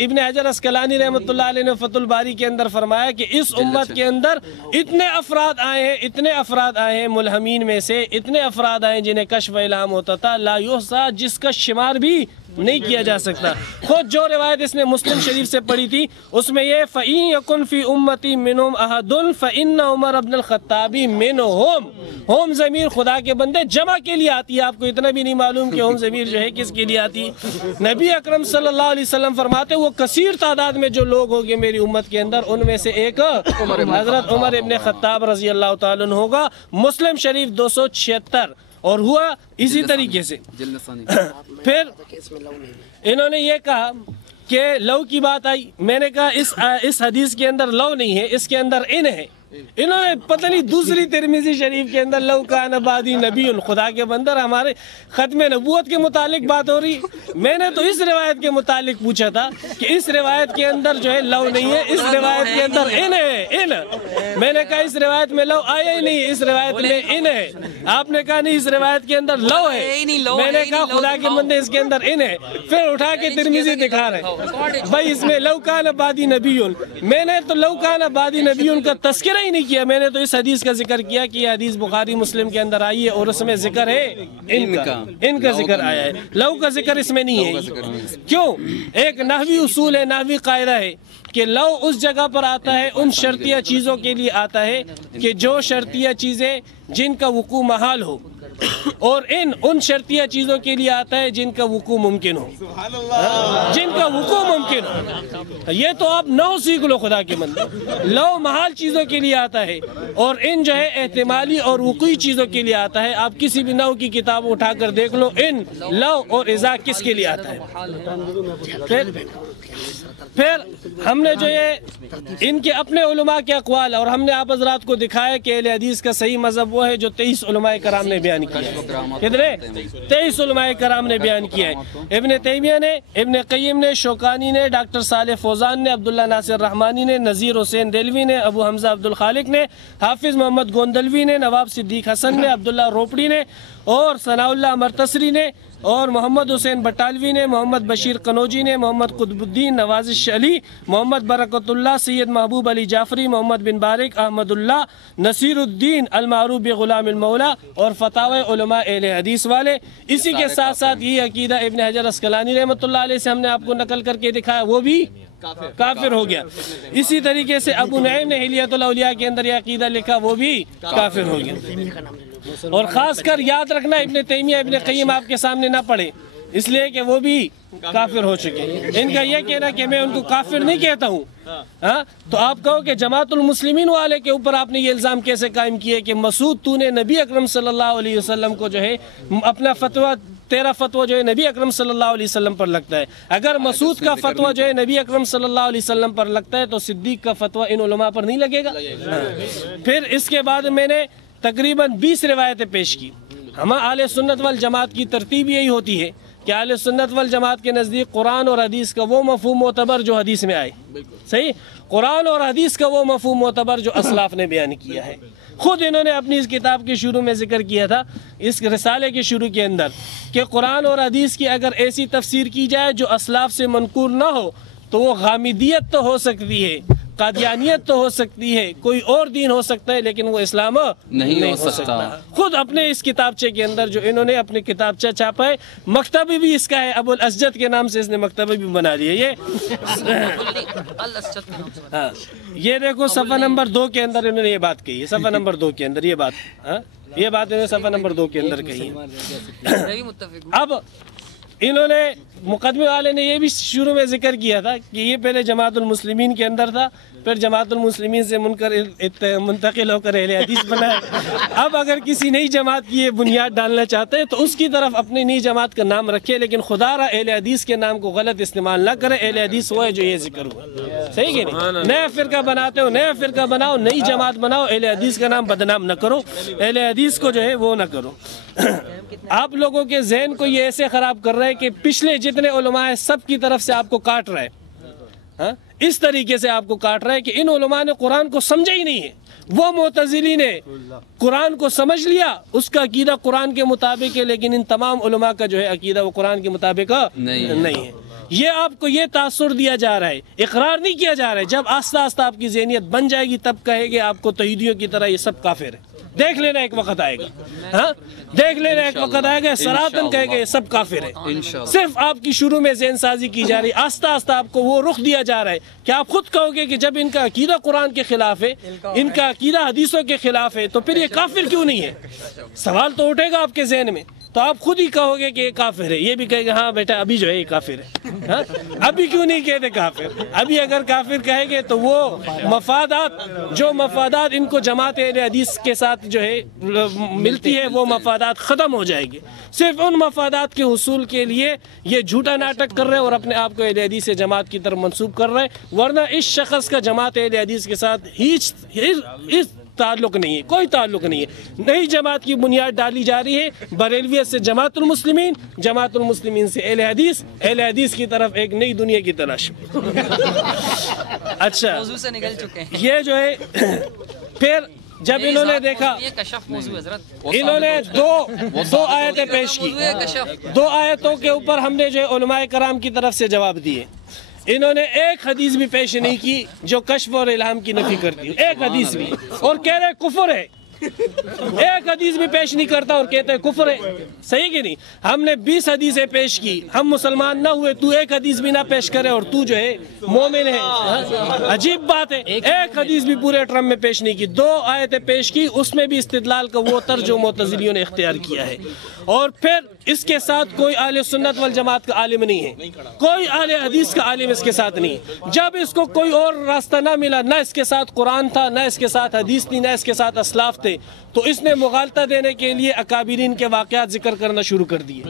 ابن حجر عسقلانی رحمۃ اللہ علیہ نے فتح الباری کے اندر فرمایا کہ اس امت کے اندر اتنے افراد آئے ہیں ملہمین میں سے، اتنے افراد آئے ہیں جنہیں کشف الہام ہوتا تھا، لا یحصیٰ، جس کا شمار بھی نہیں کیا جا سکتا۔ خود جو روایت اس نے مسلم شریف سے پڑھی تھی اس میں یہ فَإِن يَكُنْ فِي أُمَّتِي مِنْهُمْ أَحَدٌ فَإِنَّ عُمَرَ بْنَ الْخَطَّابِ مِنْهُمْ۔ ہوم ضمیر خدا کے بندے جمع کے لیے آتی ہے، آپ کو اتنا بھی نہیں معلوم کہ ہوم ضمیر جو ہے کس کے لیے آتی ہے۔ نبی اکرم صلی اللہ علیہ وسلم فرماتے وہ کثیر تعداد میں جو لوگ ہوں گے میری امت کے اندر، ان میں سے ایک حضرت عمر ابن خطاب رضی اللہ تعالیٰ عنہ ہوگا۔ مسلم شریف 276 اور ہوا اسی طریقے سے۔ پھر انہوں نے یہ کہا کہ لو کی بات آئی، میں نے کہا اس حدیث کے اندر لو نہیں ہے، اس کے اندر ان ہے۔ انہوں نے پتہ نہیں دوسری ترمذی شریف کے اندر لو کان بعدی نبی، خدا کے بندر ہمارے ختم نبوت کے متعلق بات ہو رہی۔ میں نے تو اس روایت کے متعلق پوچھا تھا کہ اس روایت کے اندر جو ہے لو نہیں ہے، اس روایت کے اندر ان ہے، ان۔ میں نے کہا اس روایت میں لو آیا ہی نہیں، اس روایت میں ان ہے۔ آپ نے کہا نہیں اس روایت کے اندر لو ہے، میں نے کہا خدا کے بندے اس کے اندر ان ہے۔ پھر اٹھا کے ترمذی دکھا رہے بھائی اس میں لو کان بعدی نبی۔ میں نے تو لو کان بعدی نبی کا تذکرہ نہیں کیا، میں نے تو اس حدیث کا ذکر کیا کہ یہ حدیث بخاری مسلم کے اندر آئی ہے اور اس میں ذکر ہے ان کا ذکر آیا ہے، لو کا ذکر اس میں نہیں ہے۔ کیوں؟ ایک نحوی اصول ہے، نحوی قاعدہ ہے کہ لو اس جگہ پر آتا ہے ان شرطیہ چیزوں کے لیے آتا ہے کہ جو شرطیہ چیزیں جن کا وقوع محال ہو، اور ان شرطیہ چیزوں کے لیے آتا ہے جن کا وقوع ممکن ہو، جن کا وقوع ممکن ہو۔ یہ تو آپ نو سیکھ لو خدا کے بندے۔ لو محال چیزوں کے لیے آتا ہے اور ان جو ہے احتمالی اور وقوعی چیزوں کے لیے آتا ہے۔ آپ کسی بھی نو کی کتاب اٹھا کر دیکھ لو، ان، لو اور اذا کس کے لیے آتا ہے۔ پھر ہم نے جو یہ ان کے اپنے علماء کے اقوال، اور ہم نے آپ حضرات کو دکھایا کہ اہل حدیث کا صحیح مذہب وہ ہے جو 23 علماء کرام نے بیان کیا ہے۔ کتنے؟ 23 علماء کرام نے بیان کیا ہے۔ ابن تیمیہ نے، ابن قیم نے، شوکانی نے، ڈاکٹر صالح فوزان نے، عبداللہ ناصر رحمانی نے، نذیر حسین دہلوی نے، ابو حمزہ عبد الخالق نے، حافظ محمد گوندلوی نے، نواب صدیق حسن نے، عبداللہ روپڑی نے، اور ثناء اللہ مرتصری نے، اور محمد حسین بٹالوی نے، محمد بشیر قنوجی نے، محمد قطب الدین نوازش علی، محمد برکت اللہ، سید محبوب علی جعفری، محمد بن بارک، احمد اللہ، نصیر الدین المعروف بغلام المولا، اور فتاوی علماء اہل حدیث والے۔ اسی کے ساتھ ساتھ یہ عقیدہ ابن حجر عسقلانی رحمۃ اللہ علیہ سے ہم نے آپ کو نقل کر کے دکھایا، وہ بھی کافر ہو گیا۔ اسی طریقے سے ابو نعیم نے حلیۃ الاولیاء کے اندر یہ عقیدہ لکھا، وہ بھی کافر ہو گیا۔ اور خاص کر یاد رکھنا ابن تیمیہ، ابن قیم آپ کے سامنے نہ پڑھے، اس لیے کہ وہ بھی کافر ہو چکے۔ ان کا یہ کہنا کہ میں ان کو کافر نہیں کہتا ہوں، تو آپ کہو کہ جماعت المسلمین والے کے اوپر آپ نے یہ الزام کیسے قائم کیا کہ مسعود تو نے نبی اکرم صلی اللہ علیہ وسلم کو جو ہے اپنا فتویٰ، تیرا فتویٰ جو ہے نبی اکرم صلی اللہ علیہ وسلم پر لگتا ہے۔ اگر مسعود کا فتویٰ جو ہے نبی اکرم صلی اللہ علیہ وسلم پر لگتا ہے تو صدیق کا فتویٰ ان علماء پر نہیں لگے گا۔ پھر اس کے بعد میں نے تقریباً 20 روایتیں پیش کی۔ ہم اہل سنت والجماعت کی ترتیب یہی ہوتی ہے کہ اہل سنت والجماعت کے نزدیک قرآن اور حدیث کا وہ مفہوم معتبر جو حدیث میں آئے، صحیح، قرآن اور حدیث کا وہ مفہوم معتبر جو اسلاف نے بیان کیا ہے۔ خود انہوں نے اپنی اس کتاب کے شروع میں ذکر کیا تھا، اس رسالے کے شروع کے اندر، کہ قرآن اور حدیث کی اگر ایسی تفسیر کی جائے جو اسلاف سے منقول نہ ہو تو وہ غامدیت تو ہو سکتی ہے، قادیانیت تو ہو سکتی ہے، کوئی اور دین ہو سکتا ہے، لیکن وہ اسلام نہیں ہو سکتا۔ خود اپنے اس کتابچے کے اندر جو انہوں نے اپنے کتابچہ چھاپا ہے، مکتبہ بھی اس کا ہے، ابو الاسجد کے نام سے اس نے مکتبہ بھی بنا لیا۔ ہاں یہ دیکھو صفحہ نمبر 2 کے اندر انہوں نے یہ بات کہی ہے، صفحہ نمبر 2 کے اندر یہ بات، یہ بات انہوں نے صفحہ نمبر 2 کے اندر کہی ہے۔ اب انہوں نے مقدمے والے نے یہ بھی شروع میں ذکر کیا تھا کہ یہ پہلے جماعت المسلمین کے اندر تھا، پھر جماعت المسلمین سے منتقل ہو کر اہل حدیث بنا ہے۔ اب اگر کسی نئی جماعت کی یہ بنیاد ڈالنا چاہتے ہیں تو اس کی طرف اپنی نئی جماعت کا نام رکھے، لیکن خدا را اہل حدیث کے نام کو غلط استعمال نہ کرے۔ اہل حدیث وہ ہے جو یہ ذکر ہوا، صحیح کہ نہیں؟ نیا فرقہ بناتے ہو، نیا فرقہ بناؤ، نئی جماعت بناؤ، اہل حدیث کا نام بدنام نہ کرو، اہل حدیث کو جو ہے وہ نہ کرو۔ آپ لوگوں کے ذہن کو یہ ایسے خراب کر رہے ہیں کہ پچھلے جتنے علماء ہیں سب کی طرف سے آپ کو کاٹ رہے ہیں، اس طریقے سے آپ کو کاٹ رہا ہے کہ ان علماء نے قرآن کو سمجھا ہی نہیں ہے۔ وہ معتزلی نے قرآن کو سمجھ لیا، اس کا عقیدہ قرآن کے مطابق ہے، لیکن ان تمام علماء کا جو ہے عقیدہ وہ قرآن کے مطابق نہیں ہے۔ یہ آپ کو یہ تاثر دیا جا رہا ہے، اقرار نہیں کیا جا رہا ہے۔ جب آہستہ آہستہ آپ کی ذہنیت بن جائے گی تب کہے گے آپ کو توحیدیوں کی طرح یہ سب کافر ہے۔ دیکھ لینا ایک وقت آئے گا، ہاں دیکھ لینا ایک وقت آئے گا سراطن کہے گا یہ سب کافر ہے۔ صرف آپ کی شروع میں ذہن سازی کی جا رہی، آہستہ آہستہ آپ کو وہ رخ دیا جا رہا ہے کہ آپ خود کہو گے کہ جب ان کا عقیدہ قرآن کے خلاف ہے، ان کا عقیدہ حدیثوں کے خلاف ہے، تو پھر یہ کافر کیوں نہیں ہے؟ سوال تو اٹھے گا آپ کے ذہن میں، تو آپ خود ہی کہو گے کہ یہ کافر ہے۔ یہ بھی کہے گا ہاں بیٹا ابھی جو ہے یہ کافر ہے، ابھی کیوں نہیں کہتے کافر؟ ابھی اگر کافر کہیں گے تو وہ مفادات ان کو جماعت اہل حدیث کے ساتھ جو ہے ملتی ہے، وہ مفادات ختم ہو جائے گی۔ صرف ان مفادات کے حصول کے لیے یہ جھوٹا ناٹک کر رہے ہیں اور اپنے آپ کو اہل حدیث جماعت کی طرف منسوب کر رہے ہیں، ورنہ اس شخص کا جماعت اہل حدیث کے ساتھ ہیچ تعلق نہیں ہے، کوئی تعلق نہیں ہے۔ نئی جماعت کی بنیاد ڈالی جا رہی ہے، بریلویت سے جماعت المسلمین، جماعت المسلمین سے اہل حدیث، اہل حدیث کی طرف ایک نئی دنیا کی تلاش۔ اچھا موضوع سے نکل چکے ہیں۔ یہ جو ہے پھر جب انہوں نے دیکھا، یہ کشف موضوع حضرت، انہوں نے دو آیتیں پیش کی، دو آیتوں کے اوپر ہم نے جو ہے علماء کرام کی طرف سے جواب دیے۔ انہوں نے ایک حدیث بھی پیش نہیں کی جو کشف اور الہام کی نفی کرتی ہے، ایک حدیث بھی، اور کہہ رہے کفر ہے۔ ایک حدیث بھی پیش نہیں کرتا اور کہتے ہیں کفر ہے، صحیح کہ نہیں؟ ہم نے 20 حدیثیں پیش کی، ہم مسلمان نہ ہوئے، تو ایک حدیث بھی نہ پیش کرے اور تو جو ہے مومن ہے، عجیب بات ہے۔ ایک حدیث بھی پورے ٹرم میں پیش نہیں کی، 2 آیتیں پیش کی، اس میں بھی استدلال کا وہ طرز جو معتزلیوں نے اختیار کیا ہے۔ اور پھر اس کے ساتھ کوئی اہل سنت والجماعت کا عالم نہیں ہے، کوئی اہل حدیث کا عالم اس کے ساتھ نہیں۔ جب اس کو کوئی اور راستہ نہ ملا، نہ اس کے ساتھ قرآن تھا، نہ اس کے ساتھ حدیث تھی، نہ اس کے ساتھ اسلاف تھے، تو اس نے مغالطہ دینے کے لیے اکابرین کے واقعات ذکر کرنا شروع کر دیے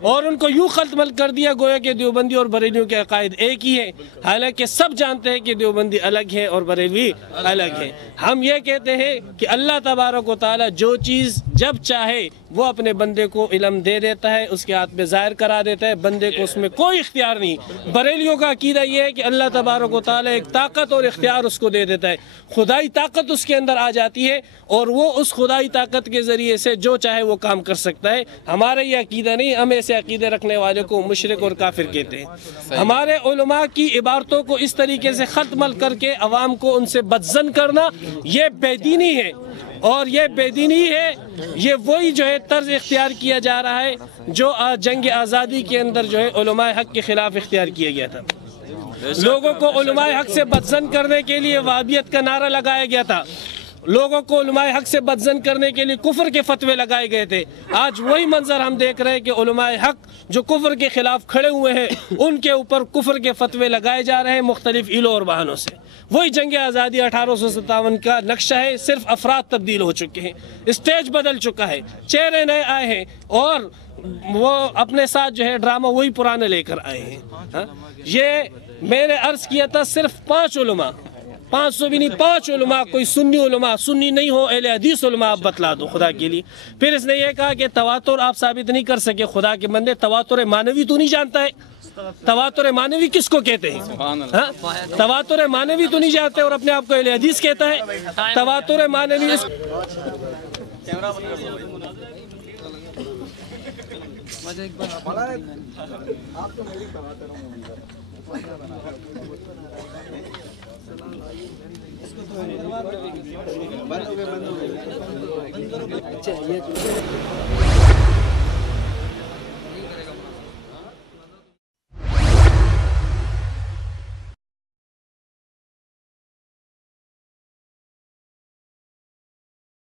اور ان کو یوں خلط مل کر دیا گویا کہ دیوبندی اور بریلویوں کے عقائد ایک ہی ہے، حالانکہ سب جانتے ہیں کہ دیوبندی الگ ہے اور بریلوی الگ ہے۔ ہم یہ کہتے ہیں کہ اللہ تبارک و تعالی جو چیز جب چاہے وہ اپنے بندے کو علم دے دیتا ہے، اس کے ہاتھ میں ظاہر کرا دیتا ہے، بندے کو اس میں کوئی اختیار نہیں۔ بریلیوں کا عقیدہ یہ ہے کہ اللہ تبارک و تعالی ایک طاقت اور اختیار اس کو دے دیتا ہے، خدائی طاقت اس کے اندر آ جاتی ہے اور وہ اس خدائی طاقت کے ذریعے سے جو چاہے وہ کام کر سکتا ہے۔ ہمارا یہ عقیدہ نہیں، ہم ایسے عقیدے رکھنے والے کو مشرک اور کافر کہتے ہیں۔ ہمارے علماء کی عبارتوں کو اس طریقے سے خلط مل کر کے عوام کو ان سے بدظن کرنا یہ بے دینی ہے، اور یہ بے دینی ہے، یہ وہی جو ہے طرز اختیار کیا جا رہا ہے جو جنگ آزادی کے اندر جو ہے علماء حق کے خلاف اختیار کیا گیا تھا۔ لوگوں کو علماء حق سے بدظن کرنے کے لیے وہابیت کا نعرہ لگایا گیا تھا، لوگوں کو علماء حق سے بدظن کرنے کے لیے کفر کے فتوے لگائے گئے تھے۔ آج وہی منظر ہم دیکھ رہے ہیں کہ علماء حق جو کفر کے خلاف کھڑے ہوئے ہیں ان کے اوپر کفر کے فتوے لگائے جا رہے ہیں مختلف ایلوں اور بہانوں سے۔ وہی جنگ آزادی 1857 کا نقشہ ہے، صرف افراد تبدیل ہو چکے ہیں، اسٹیج بدل چکا ہے، چہرے نئے آئے ہیں اور وہ اپنے ساتھ جو ہے ڈرامہ وہی پرانے لے کر آئے ہیں۔ یہ میں نے عرض کیا تھا صرف 5 علماء، 500 بھی نہیں، 5 علماء، کوئی سنی علماء، سنی نہیں ہو اہل حدیث علماء آپ بتلا دو خدا کے لیے۔ پھر اس نے یہ کہا کہ تواتر آپ ثابت نہیں کر سکے، خدا کے بندے تواتر معنوی تو نہیں جانتا ہے؟ تواتر معنوی کس کو کہتے ہیں؟ تواتر معنوی تو نہیں جانتے اور اپنے آپ کو اہل حدیث کہتا ہے؟ تواتر معنوی بند ہو گئے